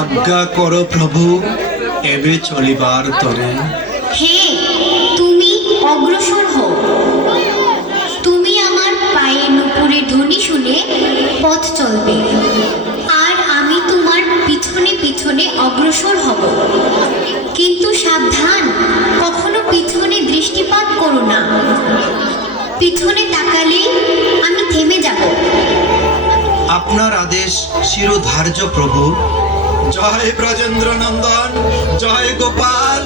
আজ্ঞা করো প্রভু, এবে চলিবার তরে। হে, তুমি অগ্রসর হও। তুমি আমার পায়ে নুপুরের ধ্বনি শুনে পথ চলবে, আর আমি তোমার পিছনে পিছনে অগ্রসর হব। কিন্তু সাবধান, কখনো পিছনে দৃষ্টিপাত করো না। পিছনে তাকালেই আমি থেমে যাব। আপনার আদেশ শিরোধার্য প্রভু। জয় ব্রজেন্দ্র নন্দন, জয় গোপাল,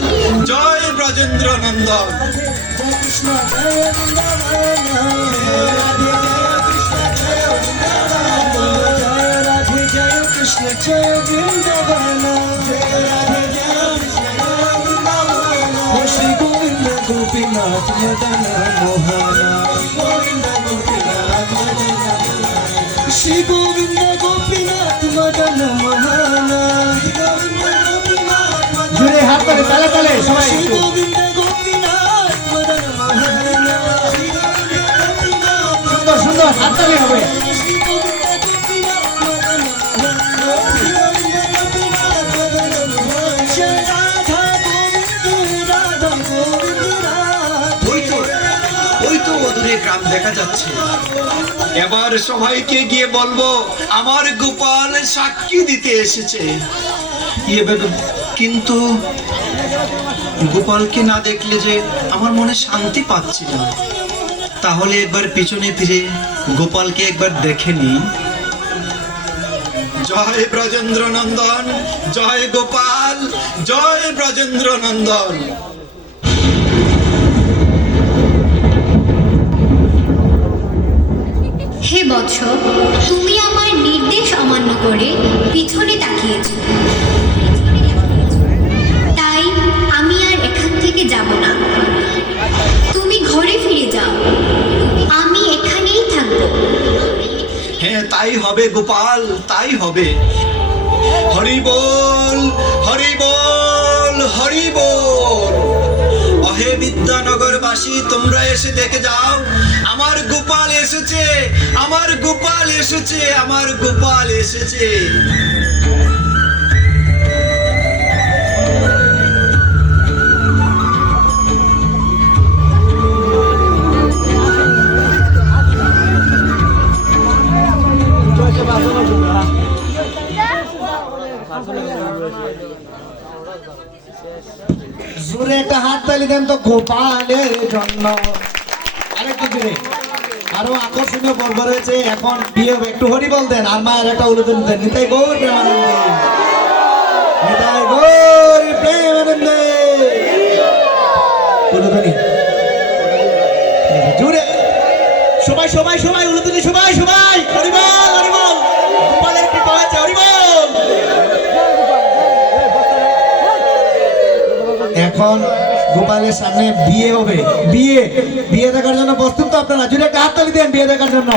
জয় ব্রজেন্দ্র নন্দন। গোপীনাথ মদন মোহনা, শ্রী গোবিন্দ গোপীনাথ মদন মোহনা। জুড়ে হাত করে তালে তালে সবাই। গোবিন্দ গোপীনাথ মদন মোহনা, সুন্দর সুন্দর হাত তালি হবে। ওই তো অদূরে গ্রাম দেখা যাচ্ছে। এবার সবাইকে গিয়ে বলবো আমার গোপাল সাক্ষী দিতে এসেছে। কিন্তু গোপালকে না দেখলে যে আমার মনে শান্তি পাচ্ছি না। তাহলে একবার পিছনে ফিরে গোপালকে একবার দেখে নি। জয় ব্রজেন্দ্র নন্দন, জয় গোপাল, জয় ব্রজেন্দ্র নন্দন। হে বৎস, তুমি আমার নির্দেশ অমান্য করে পিছনে তাকিয়েছ, তাই আমি আর এখান থেকে যাব না। তুমি ঘরে ফিরে যাও, আমি এখানেই থাকবো। হ্যাঁ, তাই হবে গোপাল, তাই হবে। হরি বল, হরি বল, হরি বল। অহে বিদ্যানগরবাসী, তোমরা এসে দেখে যাও, আমার গোপাল এসেছে, আমার গোপাল এসেছে, আমার গোপাল এসেছে। জোরে একটা হাত তালি দেন তো গোপালের জন্য। আরেকটু জোরে, আরো আকর্ষণীয় পর্ব রয়েছে। এখন বিয়ে হবে, একটু হরি বল দেন আর মায়ের একটা উলুদুলু দেন। নিতাই গৌর প্রেমানন্দে, নিতাই গৌর প্রেমানন্দে। উলুদুলি জোরে, সবাই সবাই সবাই উলুদুলি, সবাই সবাই হরি বল, হরি বল। গোপালের কৃপা আছে, হরি বল। এখন গোপালের সামনে বিয়ে হবে। বিয়ে বিয়ে দেখার জন্য প্রস্তুত তো আপনারা? জুড়ে একটা হাত তালি দেন বিয়ে দেখার জন্য।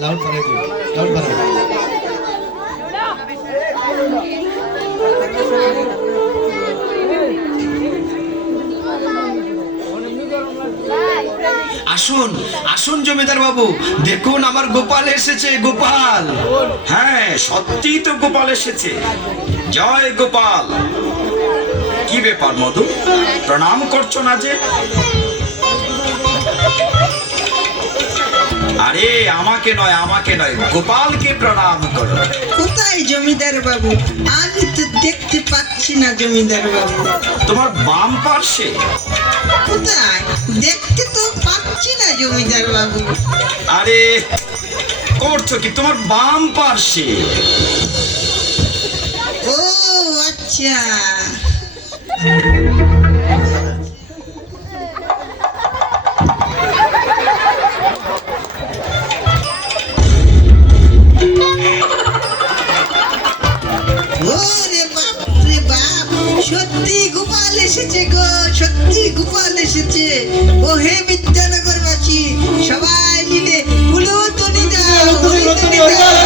লাউড বাড়াই দিন, লাউড বাড়াই। আসুন আসুন জমিদার বাবু, দেখুন আমার গোপাল এসেছে, গোপাল। হ্যাঁ, সত্যি তো গোপাল এসেছে। জয় গোপাল। কি ব্যাপার মধু, প্রণাম করছো না যে? আরে আমাকে নয়, আমাকে নয়, গোপালকে প্রণাম করো। কোথায় জমিদার বাবু? আমি তো দেখতে পাচ্ছি না জমিদার বাবু। তোমার বাম পার্শ্বে। কোথায়? দেখতে তো পাচ্ছি না জমিদার বাবু। আরে করছো কি, তোমার বাম পার্শ্বে। ও আচ্ছা। ওরে বাপ রে বাপ, সত্যি গোপাল এসেছে গো, সত্যি গোপাল এসেছে। ও হে বিদ্যানগরবাসী, সবাই মিলে হুলুধ্বনি দাও, হুলুধ্বনি দাও।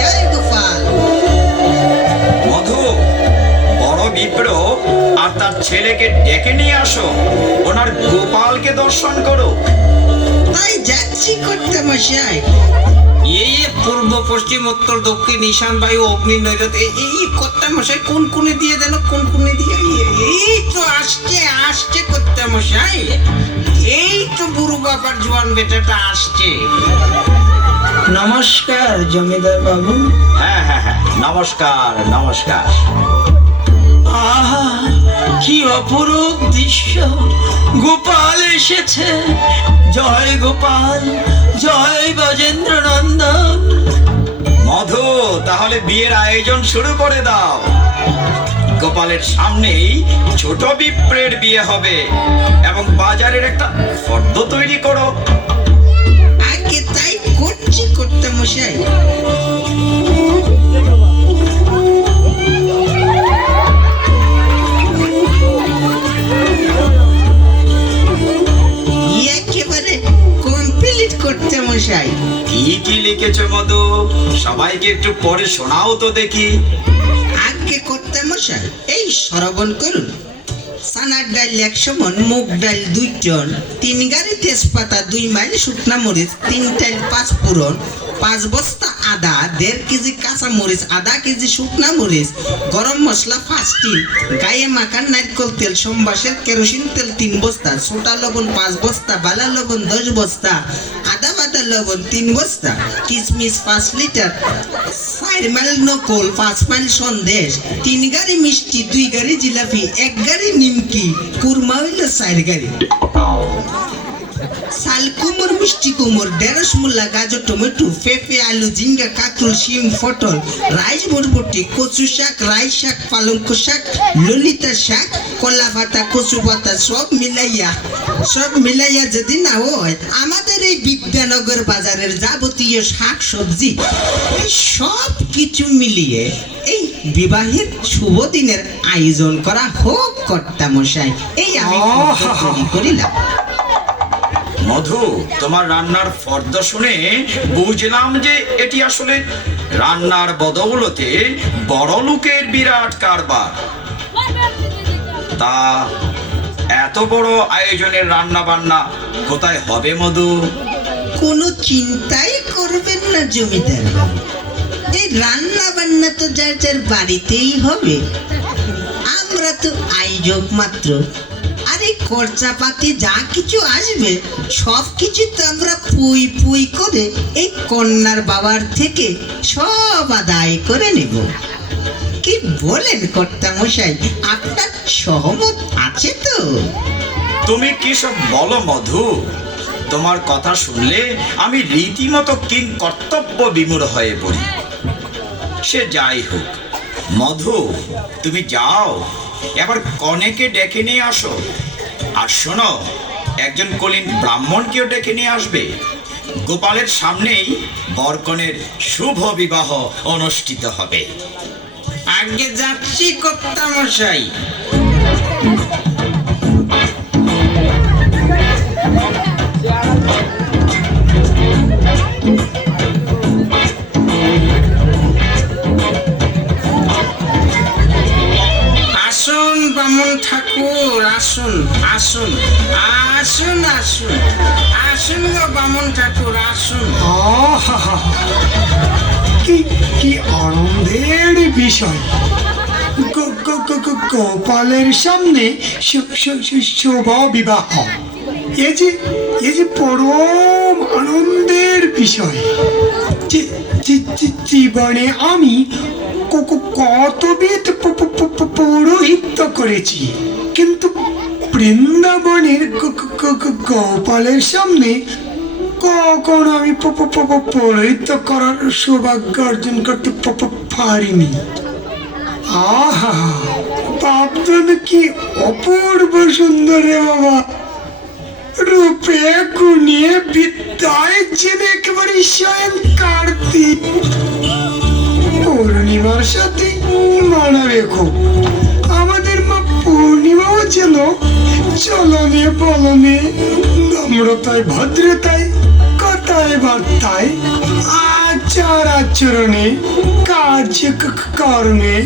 জয় গোপাল। মধু, বড় বিপ্র আর তার ছেলেকে ডেকে নিয়ে আসো, ওনার গোপালকে দর্শন করো। তাই যাচ্ছি করতে মশাই। এই পূর্ব পশ্চিম উত্তর দক্ষিণ ঈশান বায়ু অগ্নি নৈরত, এই কর্তা মশাই কোন কোণে দিয়ে যেন, কোন কোণে দিয়ে? এই তো আসছে আসছে কর্তা মশাই, এই তো বুড়ো বাবার জোয়ান বেটাটা আসছে। নমস্কার জমিদার বাবু। হ্যাঁ হ্যাঁ হ্যাঁ, নমস্কার নমস্কার। আহা, কি অপরূপ দৃশ্য! গোপাল এসেছে। জয় গোপাল, জয় গজেন্দ্র নন্দন। মধু, তাহলে বিয়ের আয়োজন শুরু করে দাও। গোপালের সামনেই ছোট বিপ্রের বিয়ে হবে এবং বাজারের একটা ফর্দ তৈরি করো। আগে তাই করছি করতে মশাই। একেবারে কমপ্লিট করতে মশাই। কি কি লিখেছো মধু, সবাইকে একটু পড়ে শোনাও তো দেখি। আগে করতে মশাই এই শ্রবণ করুন। চানার ডাল 100 মণ, মুগ ডাল 2 টন, 3 গাড়ি তেজপাতা, 2 মাইল শুকনা মরিচ, 3 টাইল 5 ফোড়ন, 5 বস্তা আদা, 1.5 কেজি কাঁচা মরিচ, আধা কেজি শুকনা মরিচ, গরম মশলা 5 টিন, গায়ে মাখার নারকেল তেল, সোমবাসের কেরোসিন তেল 3 বস্তা, ছোটা লবণ 5 বস্তা, বালা লবণ 10 বস্তা, আদা বাটা লবণ 3 বস্তা, কিশমিশ 5 লিটার, 4 মাইল নকল, 5 মাইল সন্দেশ, 3 গাড়ি মিষ্টি, 2 গাড়ি জিলাপি, 1 গাড়ি নিমকি, কুরমা হইল 4 গাড়ি, শাল কুমড়, মিষ্টি কুমড়, ঢেঁড়স, মূলা, গাজর, টমেটো, পেঁপে, আলু, ঝিঙ্গা, কাঁকরোল, শিম, পটল, রাইস, বরবটি, কচু শাক, রাই শাক, পালঙ্ক শাক, ললিতা শাক, কলা পাতা, কচু পাতা, সব মিলাইয়া যদি না হয় আমাদের এই বিদ্যানগর বাজারের যাবতীয় শাক সবজি, এই সব কিছু মিলিয়ে এই বিবাহের শুভ দিনের আয়োজন করা হোক কর্তা মশাই। এই আমি তৈরি করিলাম। মধু, তোমার রান্নার ফর্দ শুনে বুঝলাম যে এটি আসলে রান্নার বদৌলতে বড় লোকের বিরাট কারবার। তা এত বড় আয়োজনের রান্না বান্না কোথায় হবে মধু? কোনো চিন্তাই করবেন না জমিদার বাবু, এই রান্না বান্না তো যার যার বাড়িতেই হবে। আমরা তো আয়োজক মাত্র। আর এই খরচাপাতি যা কিছু আসবে সব কিছু তো আমরা পুই পুই করে এই কন্যার বাবার থেকে সব আদায় করে নেব। কি বলেন কর্তা মশাই, আপনার সহমত আছে তো? তুমি কি সব বলো মধু? তোমার কথা শুনলে আমি রীতিমতো কিং কর্তব্য বিমূঢ় হয়ে পড়ি। সে যাই হোক, মধু তুমি যাও, এবার কনেকে ডেকে নিয়ে আসো। আর শোনো, একজন কলিন ব্রাহ্মণকেও ডেকে নিয়ে আসবে। গোপালের সামনেই বরকনের শুভ বিবাহ অনুষ্ঠিত হবে। আগে যাচ্ছি কর্তা মশাই। আসুন বামুন ঠাকুর, আসুন আসুন আসুন আসুন আসুন গো বামুন ঠাকুর, আসুন। আহা! কি কি আনন্দের বিষয়! গোপালের সামনে শুভ বিবাহ, এ যে পরম আনন্দের বিষয়। জীবনে আমি কতবিধ পৌরোহিত্য করেছি, কিন্তু বৃন্দাবনের গোপালের সামনে কখনো আমি পৌরোহিত্য করার সৌভাগ্য অর্জন করতে পারিনি। আহা! ভাবছেন কি অপূর্ব সুন্দর রে বাবা! রূপে গুণে বিদ্যায় যেন একেবারে স্বয়ং কার্তিক। পূর্ণিমার সাথে মানাবে খুব। আমাদের মা পূর্ণিমাও যেন চলনে বলনে, নম্রতায় ভদ্রতায়, কথায় বার্তায়, আচার আচরণে, কার্য কর্মে,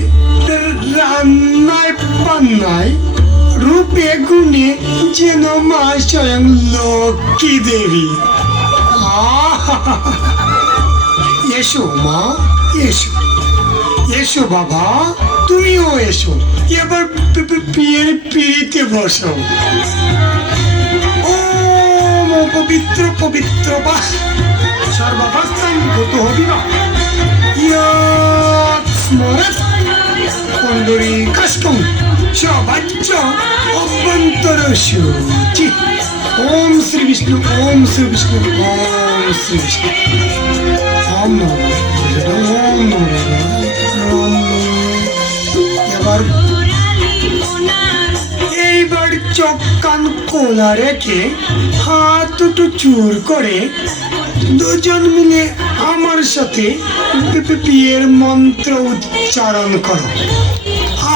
রান্নায় বান্নায়, রূপে গুণে যেন মা স্বয়ং লক্ষ্মী দেবী। আহা! এসো মা, এসো এসো বাবা, তুমিও এসো, এবার বিয়ের পিড়িতে বসো। ও পবিত্র পবিত্র বা সর্বাবস্থান গত হবিবা স্মরত কুণ্ডলী কাষ্টম সবাচ্য অভ্যন্তর শুচি। ওম শ্রী বিষ্ণু, ওম শ্রী বিষ্ণু, ওম শ্রী বিষ্ণু, ওম নমঃ ওম নমঃ। এইবার চোখ কান খোলা রেখে হাত দুটো চুর করে দুজন মিলে আমার সাথে বিয়ের মন্ত্র উচ্চারণ করো।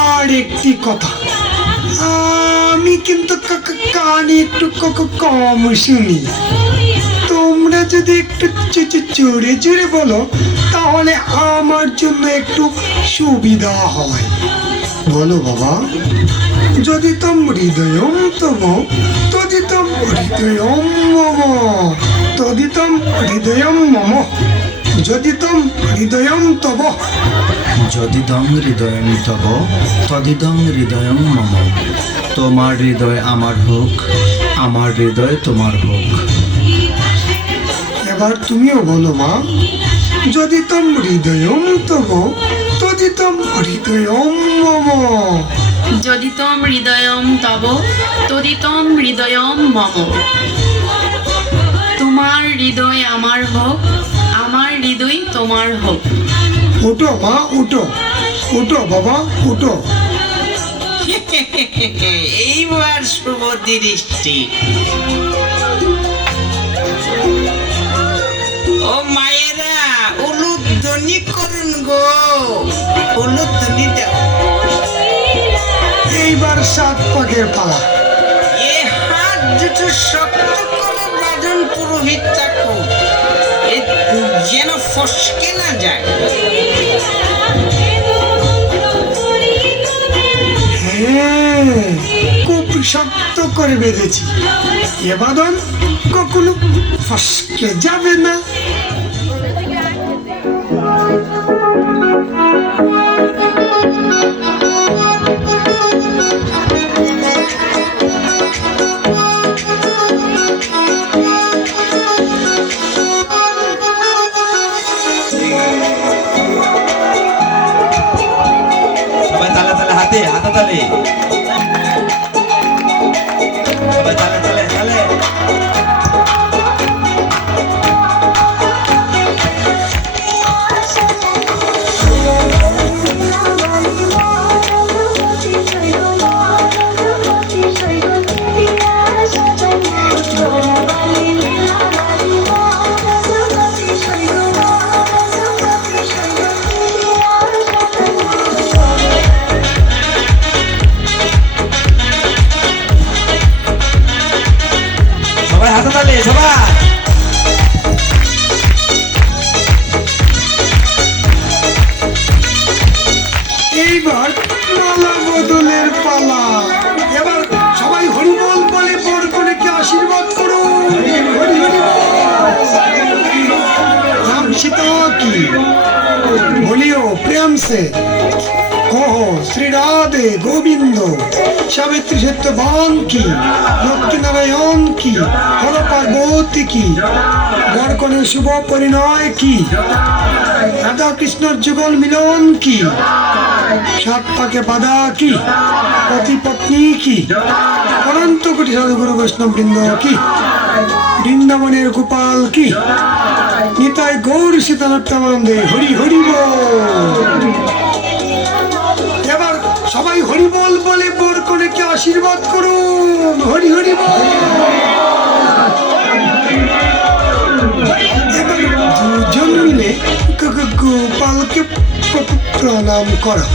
আর একটি কথা, আমি কিন্তু কানে একটু কম শুনি। তোমরা যদি একটু জোরে জোরে বলো তাহলে আমার জন্য একটু সুবিধা হয়। বলো বাবা। যদি তম হৃদয়ম তব তদিতম হৃদয়ম মম, তদিতম হৃদয়ম মম, যদি তম হৃদয়ম তব। যদিদং হৃদয়ং তব তদিদং হৃদয়ং মম। তোমার হৃদয় আমার হোক, আমার হৃদয় তোমার হোক। এবার তুমিও বলো মা। যদি তম হৃদয়ম তব তদিতম হৃদয়ম মম। যদিতম হৃদয়ম তব তদিতম হৃদয়ম মম। তোমার হৃদয় আমার হোক, আমার হৃদয় তোমার হোক। উঠো মা, উঠো উঠো বাবা, উঠো। এইবার শুভ দৃষ্টি। ও মায়েরা, উলুধ্বনি করুন গো, উলুধ্বনি দাও। এইবার সাত পাকের পালা। এ হাত দুটো শক্ত করে বাঁধন পুরোহিত ঠাকুর, এ যেন ফসকে না যায়। হ্যাঁ, খুব শক্ত করে বেঁধেছি। এ বাঁধন কখনো ফসকে যাবে না। দে হাততালি সবাই তালে তালে তালে সবাই হাততালি সবাই এইবার মালা বদলের পালা। এবার সবাই হরিবল বলে বর কনেকে আশীর্বাদ করো। হরি হরি বল। नाम सीता की बोलियो प्रेम से कहो श्री राधे गोविंद सावित्री सत्यवान की लक्ष्मी नारायण की हर पार्वती की बरकने शुभ परिणय की राधा कृष्ण जुगल मिलन की सात पाके बाधा की पति पत्नी की अनंत कोटि साधुगुरु वैष्णव वृंद की বৃন্দাবনের গোপাল কি নিতাই গৌর সীতানাথে হরি হরি বল। এবার সবাই হরি বল বলে বর কনেকে আশীর্বাদ করুন। হরি হরি বল। এবার দুজন মিলে গোপালকে প্রণাম করো।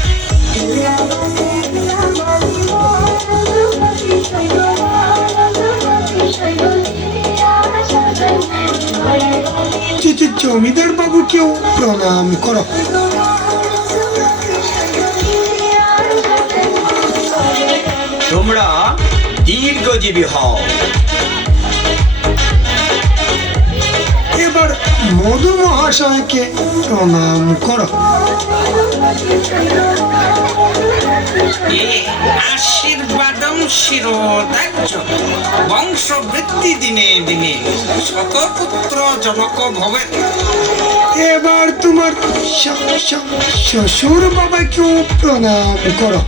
জমিদার বাবুকেও প্রণাম করো। তোমরা দীর্ঘজীবী হও। এবার মধু মহাশয়কে প্রণাম করো। আশীর্বাদম শিরোদার্য বংশ বৃদ্ধি দিনে দিনে শতপুত্র জনক ভবে। এবার তোমার শ্বশুর বাবাকেও প্রণাম করো।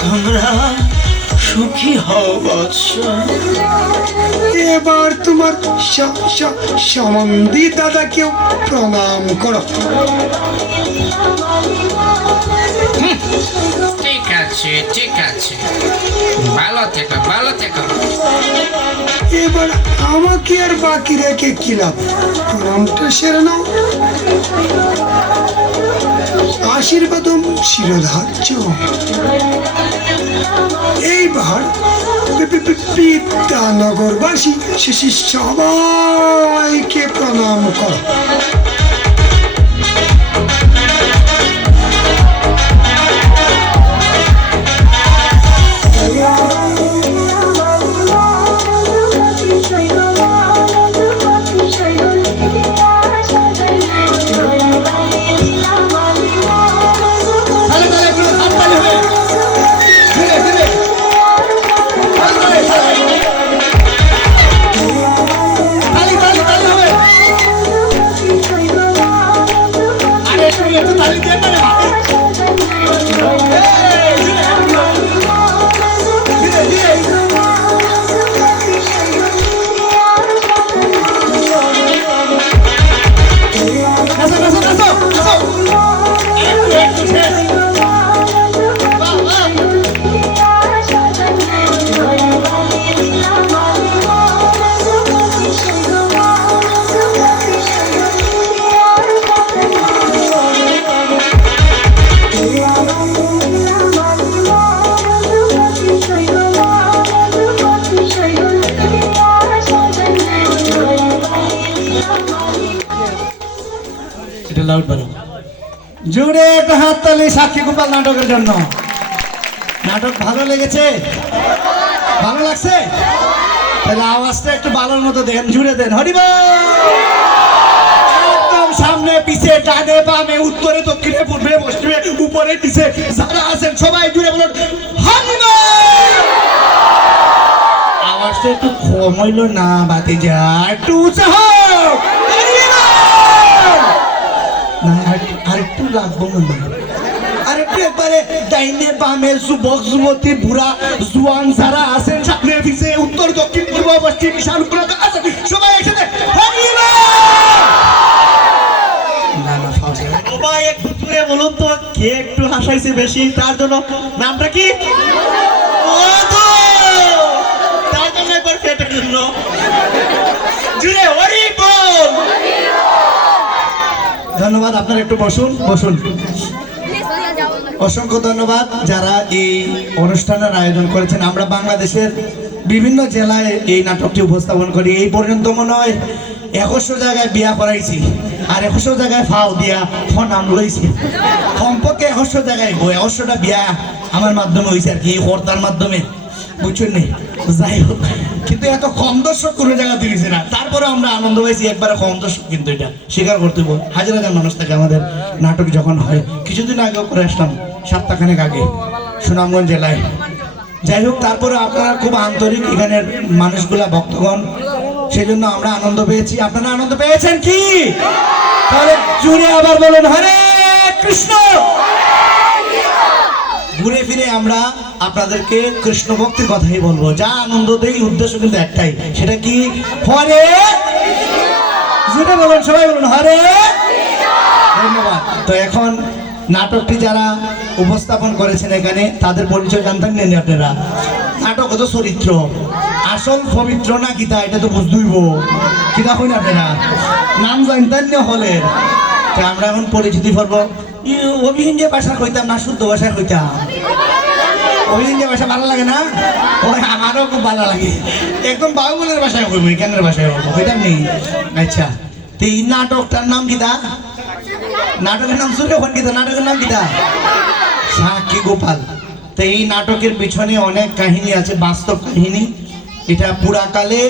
তোমরা সুখী হও বৎস। এবার তোমার সম্বন্ধী দাদাকেও প্রণাম করো। ঠিক আছে ঠিক আছে, ভালো থেকো ভালো থেকো। এবার আমাকে আর বাকি রেখে কি লাভ, প্রণামটা সেরে নাও। আশীর্বাদম শিরোধার্য। এইবার বিদ্যানগরবাসী শেষে সবাইকে প্রণাম করো। জোরে একটা হাততালি সাক্ষী গোপাল নাটকের জন্য। নাটক ভালো লেগেছে? ভালো লাগছে? তাহলে আওয়াজটা একটু ভালোর মতো দেন, জুড়ে দেন। হরি বল। একদম সামনে পিছে ডানে বামে উত্তরে দক্ষিণে পূর্বে পশ্চিমে উপরে নিচে যারা আছেন সবাই জুড়ে বলুন হরি বল। আওয়াজটা একটু কম হইল না বাতি যা, একটু উৎসাহ না, আর একটু লাগবো মনে হয়। একবারে ডাইনে বামে যুবক যুবতী বুড়া জুয়ান যারা আছেন সামনে পিছে উত্তর দক্ষিণ পূর্ব পশ্চিম ঈশান উত্তর আছেন সবাই একসাথে হরি বল। না না ফাউসে সবাই একটু জুড়ে বলুন তো কে একটু হাসাইছে বেশি তার জন্য নামটা কি মধু তার জন্য একবার ফেটের জন্য জুড়ে হরি বল। ধন্যবাদ আপনারা একটু বসুন বসুন। অসংখ্য ধন্যবাদ যারা এই অনুষ্ঠানের আয়োজন করেছেন। আমরা বাংলাদেশের বিভিন্ন জেলায় এই নাটকটি উপস্থাপন করি। এই পর্যন্ত মনে হয় 100 জায়গায় বিয়া করাইছি আর 100 জায়গায় ফাও দিয়া নাম লইছি। কমপক্ষে 100 জায়গায় 100টা বিয়া আমার মাধ্যমে হয়েছে আর কি, এই হর্তার মাধ্যমে, বুঝছেন নি? যাই হোক, কিন্তু এত কম দর্শক কোনো জায়গা দিয়েছে না, তারপরে আমরা আনন্দ পাইছি। একবারে কম দর্শক কিন্তু এটা স্বীকার করতে হবে। হাজার হাজার মানুষ থাকে আমাদের নাটক যখন হয়। কিছুদিন আগেও করে আসলাম, সপ্তাহখানেক আগে সুনামগঞ্জ জেলায়। যাই হোক, তারপরে আপনারা খুব আন্তরিক এখানের মানুষগুলা ভক্তগণ, সেই জন্য আমরা আনন্দ পেয়েছি। আপনারা আনন্দ পেয়েছেন কি? তাহলে জুড়ে আবার বলুন হরে কৃষ্ণ। ঘুরে ফিরে আমরা আপনাদেরকে কৃষ্ণ ভক্তির কথাই বলবো। যা আনন্দ দেই উদ্দেশ্য কিন্তু একটাই, সেটা কি? হরে জুড়ে বলুন, সবাই বলুন হরে। ধন্যবাদ। তো এখন নাটকটি যারা উপস্থাপন করেছেন এখানে তাদের পরিচয় জানতেন নেন আপনারা? নাটক হতো চরিত্র, আসল পবিত্র না কিতা এটা তো বুঝতেইব। কিতা হইন আপনারা নাম জানতেন না হলের। তো আমরা এখন পরিচিতি করব। অভিহিন্দী ভাষা কইতাম না শুদ্ধ ভাষায় কইতাম? অভিহিন্দী ভাষা ভালো লাগে না? ওই আমারও খুব ভালো লাগে। একদম বাহুবলের ভাষায় কইব, কেন্দ্রের ভাষায় বলবো, কইতাম নেই। আচ্ছা, তো এই নাটকটার নাম কিতা? নাটকের নাম শুনে ওখান কিতা? নাটকের নাম কিতা? সাক্ষী গোপাল। তো এই নাটকের পিছনে অনেক কাহিনী আছে, বাস্তব কাহিনী। এটা পুরাকালে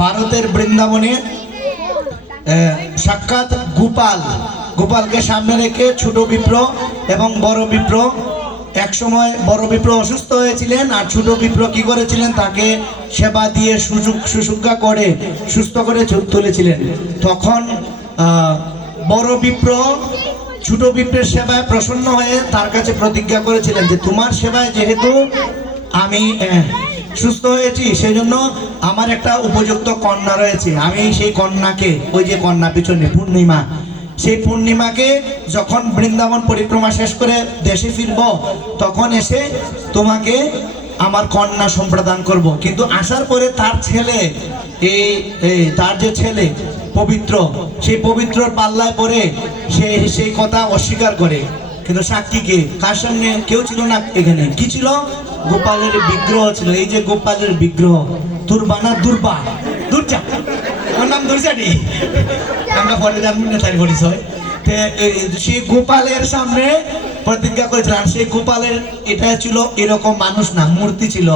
ভারতের বৃন্দাবনে সাক্ষাৎ গোপালকে সামনে রেখে ছোট বিপ্র এবং বড় বিপ্র, এক সময় বড় বিপ্র অসুস্থ হয়েছিলেন আর ছোট বিপ্র কি করেছিলেন, তাকে সেবা দিয়ে সুশুজ্ঞা করে সুস্থ করে তুলেছিলেন। তখন বড় বিপ্র ছোট বিপ্রের সেবায় প্রসন্ন হয়ে তার কাছে প্রতিজ্ঞা করেছিলেন যে তোমার সেবায় যেহেতু আমি সুস্থ হয়েছি, সেই জন্য আমার একটা উপযুক্ত কন্যা রয়েছে। আমি সেই কন্যাকে, ওই যে কন্যা পিছনে পূর্ণিমা, সেই পূর্ণিমাকে যখন বৃন্দাবন পরিক্রমা শেষ করে দেশে ফিরব তখন এসে তোমাকে আমার কন্যা সম্প্রদান করব। কিন্তু আসার পরে তার ছেলে, তার যে ছেলে পবিত্র, সেই পবিত্রর পাল্লায় পরে সে সেই কথা অস্বীকার করে। কিন্তু সাক্ষীকে কার সামনে? কেউ ছিল না এখানে। কি ছিল? গোপালের বিগ্রহ ছিল। এই যে গোপালের বিগ্রহ, দুর্বানা দুর্বা দুর্জা, ওর নাম দুর্জাটি, আমরা পরে জানবো না তার পরিচয়। সেই গোপালের সামনে প্রতিজ্ঞা করেছিলাম। সেই গোপালের এটা ছিল এরকম মানুষ না, মূর্তি ছিল।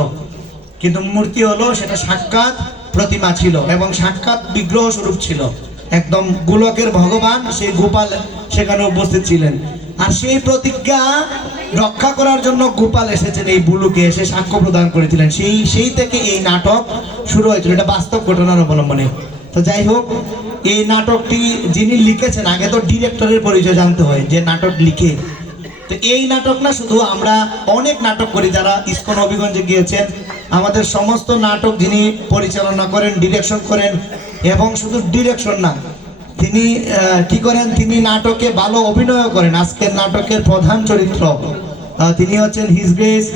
কিন্তু মূর্তি হলো সেটা সাক্ষাৎ প্রতিমা ছিল এবং সাক্ষাৎ বিগ্রহ স্বরূপ ছিল। একদম গোলকের ভগবান সেই গোপাল সেখানে উপস্থিত ছিলেন। আর সেই প্রতিজ্ঞা রক্ষা করার জন্য গোপাল এসেছেন এই বুলুকে, এসে সাক্ষ্য প্রদান করেছিলেন। সেই থেকে এই নাটক শুরু হয়েছিল। এটা বাস্তব ঘটনার অবলম্বনে। তো যাই হোক, এই নাটকটি যিনি লিখেছেন, আগে তো ডিরেক্টরের পরিচয় জানতে হয় যে নাটক লিখে। তো এই নাটক না, শুধু আমরা অনেক নাটক করি। যারা ইস্কন হবিগঞ্জে গিয়েছেন, আমাদের সমস্ত নাটক যিনি পরিচালনা করেন, ডিরেকশন করেন, এবং শুধু ডিরেকশন না, তিনি কি করেন, তিনি নাটকে ভালো অভিনয় করেন। আজকের নাটকের প্রধান চরিত্র তিনি হচ্ছেন হিজ গ্রেস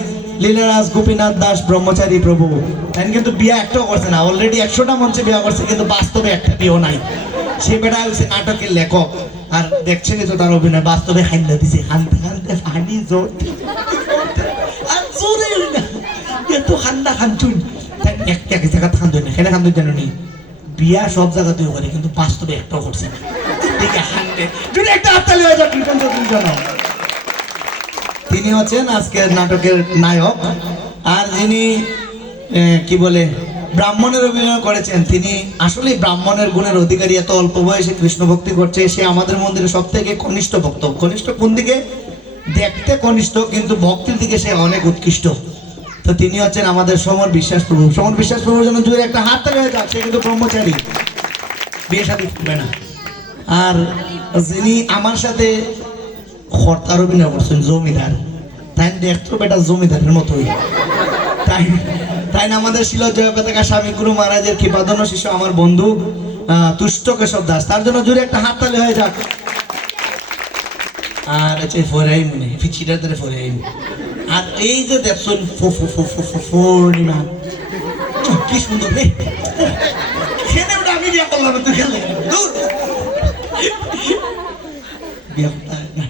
লীলারাজ গোপীনাথ দাস ব্রহ্মচারী প্রভু। তিনি কিন্তু বিয়ে একটাও করছে না, অলরেডি 100টা মঞ্চে বিয়ে করছে, কিন্তু বাস্তবে একটা বিয়েও নাই। সে বেটা হচ্ছে নাটকের লেখক। আর দেখছেন তো তার অভিনয়, বাস্তবে হাইন্দা দিছে, হানতে হানতে ফানি জোর আর জোরে এত খান্দা খানচুন একটা জায়গা খান্দই না, কেন খান্দই জানো নি? বিয়া সব জায়গাতেও করে, কিন্তু বাস্তবে একটাও করছে না। একটা হাততালি হয়ে যাক কৃপন চৌধুরীর জন্য। তিনি হচ্ছেন আজকের নাটকের নায়ক। আর যিনি কি বলে ব্রাহ্মণের অভিনয় করেছেন, তিনি আসলে ব্রাহ্মণের গুণের অধিকারী। এত অল্প বয়সে কৃষ্ণ ভক্তি করছে। সে আমাদের মন্দিরে সব থেকে কনিষ্ঠ ভক্ত। কনিষ্ঠ কোন দিকে? দেখতে কনিষ্ঠ, কিন্তু ভক্তির দিকে সে অনেক উৎকৃষ্ট। তো তিনি হচ্ছেন আমাদের সমর বিশ্বাস প্রভু। সমর বিশ্বাস প্রভুর জন্য যদি একটা হাত তালি হয়ে যাক, সে কিন্তু ব্রহ্মচারী, বিয়ে শাদী করবে না। আর যিনি আমার সাথে হরতার অভিনয় করছেন জমিদার, তাই দেখতো বেটা জমিদারের মতোই। তাই তাই না আমাদের ছিল জয়পতাকা স্বামী গুরু মহারাজের কৃপাধন্য শিষ্য আমার বন্ধু তুষ্ট কেশব দাস, তার জন্য জোরে একটা হাততালি হয়ে যাক। আর হচ্ছে ফরাই মনে ফিচিটার ধরে ফরাই, আর এই যে দেখছেন পূর্ণিমা কি সুন্দর রে, খেলে ওটা আমি বিয়ে করলাম, তুই খেলে দূর বিয়ে করতে হয় না।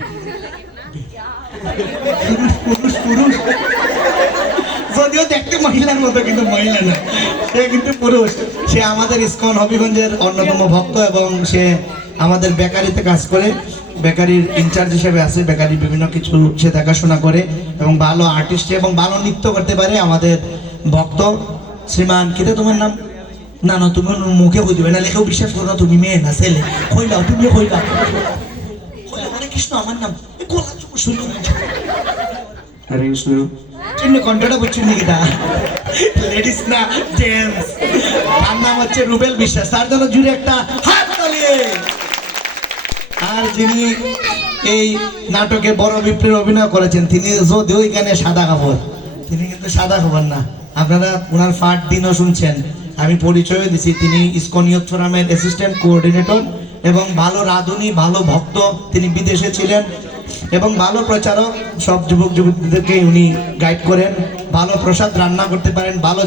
পুরুষ পুরুষ যদিও দেখতে মহিলার মতো, কিন্তু মহিলা না, সে কিন্তু পুরুষ। সে আমাদের ইসকন হবিগঞ্জের অন্যতম ভক্ত এবং সে আমাদের বেকারিতে কাজ করে, বেকারির ইনচার্জ হিসেবে আছে, বেকারির বিভিন্ন কিছু সে দেখাশোনা করে এবং ভালো আর্টিস্ট এবং ভালো নৃত্য করতে পারে। আমাদের ভক্ত শ্রীমান কিরে তোমার নাম? না না, তুমি মুখে কই দিবে না, লেখেও বিশ্বাস করো না, তুমি মেয়ে না ছেলে, কইলাও তুমি কইলাও। হরে কৃষ্ণ আমার নাম, গোলা শুনি হরে কৃষ্ণ চিহ্ন কণ্ঠটা বুঝছেন নাকি? তা লেডিস না জেন্টস, তার নাম হচ্ছে রুবেল বিশ্বাস, তার জন্য জুড়ে একটা হাত তালিয়ে। আর যিনি এই নাটকে বড় বিপ্লবের অভিনয় করেছেন, তিনি যদিও এখানে সাদা কাপড়, তিনি কিন্তু সাদা কাপড় না, আপনারা ওনার ফাট দিনও শুনছেন, আমি পরিচয় দিছি। তিনি ইসকন ইয়ুথ ফোরামের অ্যাসিস্ট্যান্ট কোঅর্ডিনেটর এবং ভালো রাঁধুনি, ভালো ভক্ত, তিনি বিদেশে ছিলেন এবং ভালো প্রচারক, সব যুবক যুবতীদেরকে উনি গাইড করেন, ভালো প্রসাদ রান্না করতে পারেন, ভালো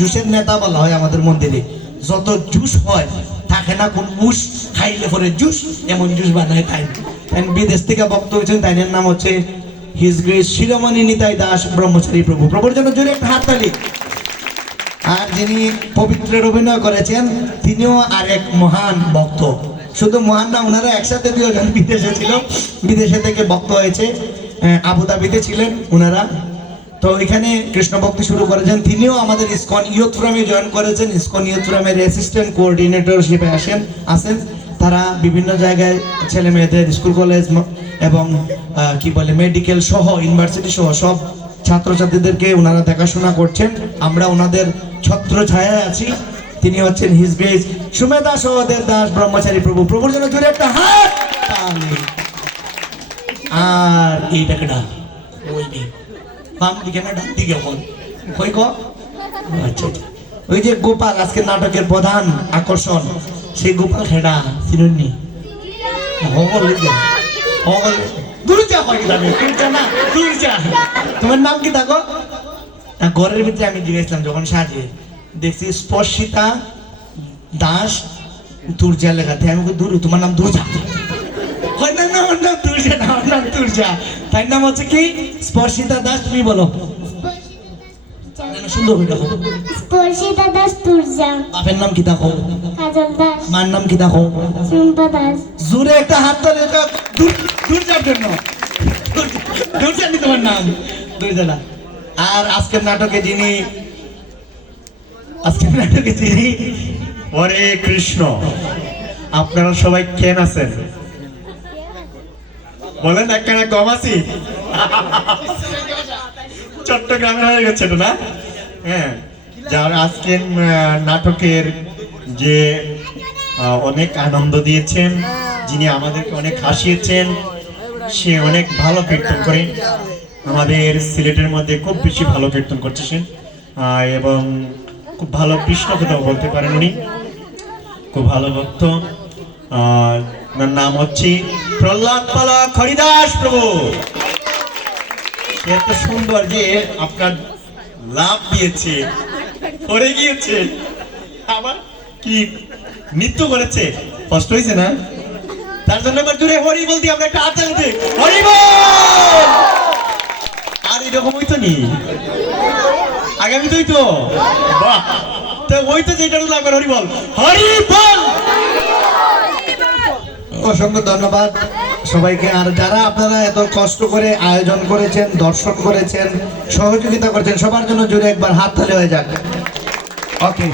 জুসের নেতা বলা হয় আমাদের মন্দিরে। যত জুস হয় থাকে না কোন মুস খাইলে পরে জুস, এমন জুস বানায় তাই। বিদেশ থেকে ভক্ত হয়েছেন, তাইনের নাম হচ্ছে হিজ গ্রেস শিরোমণি নিতাই দাস ব্রহ্মচারী প্রভু, প্রভুর জন্য জোরে একটা হাততালি। আর যিনি পবিত্রের অভিনয় করেছেন, তিনিও আরেক মহান ভক্ত, শুধু মহান না, ওনারা একসাথে দুজন বিদেশে ছিল, বিদেশে থেকে ভক্ত হয়েছে, আবুধাবিতে ছিলেন ওনারা, তো এখানে কৃষ্ণ ভক্তি শুরু করেছেন। তিনিও আমাদের ইসকন ইয়ুথ ফোরামে জয়েন করেছেন, ইসকন ইয়ুথ ফোরামের অ্যাসিস্ট্যান্ট কোঅর্ডিনেটর হিসেবে আছেন। তারা বিভিন্ন জায়গায় ছেলে মেয়েদের স্কুল কলেজ এবং কি বলে মেডিকেল সহ ইউনিভার্সিটি সহ সব ছাত্রছাত্রীদেরকে ওনারা দেখাশোনা করছেন, আমরা ওনাদের ছত্র ছায়ায় আছি। তিনি হচ্ছেন হিজ গ্রেস সুমেধা সহদেব দাস ব্রহ্মচারী প্রভু, প্রভুর জন্য জোরে একটা হাত তালি। আর এই টাকাটা ওই নেই, বাম দিকে না ডান দিকে বল, কই ক আচ্ছা, ওই যে গোপাল আজকে নাটকের প্রধান আকর্ষণ, সেই গোপাল খেড়া চিনুননি? দুর্জা হয় যাবে, দুর্জা না দুর্জা। তোমার নাম কি থাকো? ঘরের ভিতরে আমি জিজ্ঞেসলাম যখন সাজে, দেখছি স্পর্শিতা দাস দুর্জা লেখাতে, আমি দূর, তোমার নাম দুর্জা? হয় না, না আমার নাম দুর্জা না, আমার নাম দুর্জা। তাই নাম হচ্ছে কি স্পর্শিতা দাস, তুমি বলো সুন্দর হয়ে দেখো। স্পর্শিতা দাস তুর্জা। বাপের নাম কি দেখো? কাজল দাস। মার নাম কি দেখো? সুম্পা দাস। জোরে একটা হাত তালি দুর্জার জন্য, দুর্জা নি তোমার নাম, দুর্জা না। আর আজকের নাটকে যিনি হরে কৃষ্ণ, আপনারা সবাই কেন আছেন বলেন? একখানা কম আছি, চট্টগ্রামে হয়ে গেছে না? হ্যাঁ, যার আজকের নাটকের যে অনেক আনন্দ দিয়েছেন, যিনি আমাদেরকে অনেক হাসিয়েছেন, সে অনেক ভালো কীর্তন করেন, আমাদের সিলেটের মধ্যে খুব বেশি ভালো কীর্তন করতেছেন এবং খুব ভালো কৃষ্ণ কথাও বলতে পারেন উনি, খুব ভালো ভক্ত। ওনার নাম হচ্ছে প্রহ্লাদ পালক হরিদাস প্রভু। সে এত সুন্দর যে আপনার লাভ দিয়েছে, পড়ে গিয়েছে, আবার কি নৃত্য করেছে, কষ্ট হয়েছে না? তার জন্য এবার জুড়ে হরি বলতে আমরা একটা হাত তালি দিই, হরি বল। আর এরকম হইতো নি আগামী তুই তো বাহ, তো ওই তো যেটা লাগবে হরি বল, হরি বল। অসংখ্য ধন্যবাদ সবাইকে। আর যারা আপনারা এত কষ্ট করে আয়োজন করেছেন, দর্শন করেছেন, সহযোগিতা করেছেন, সবার জন্য জুড়ে একবার হাত তালি হয়ে যাক। ওকে।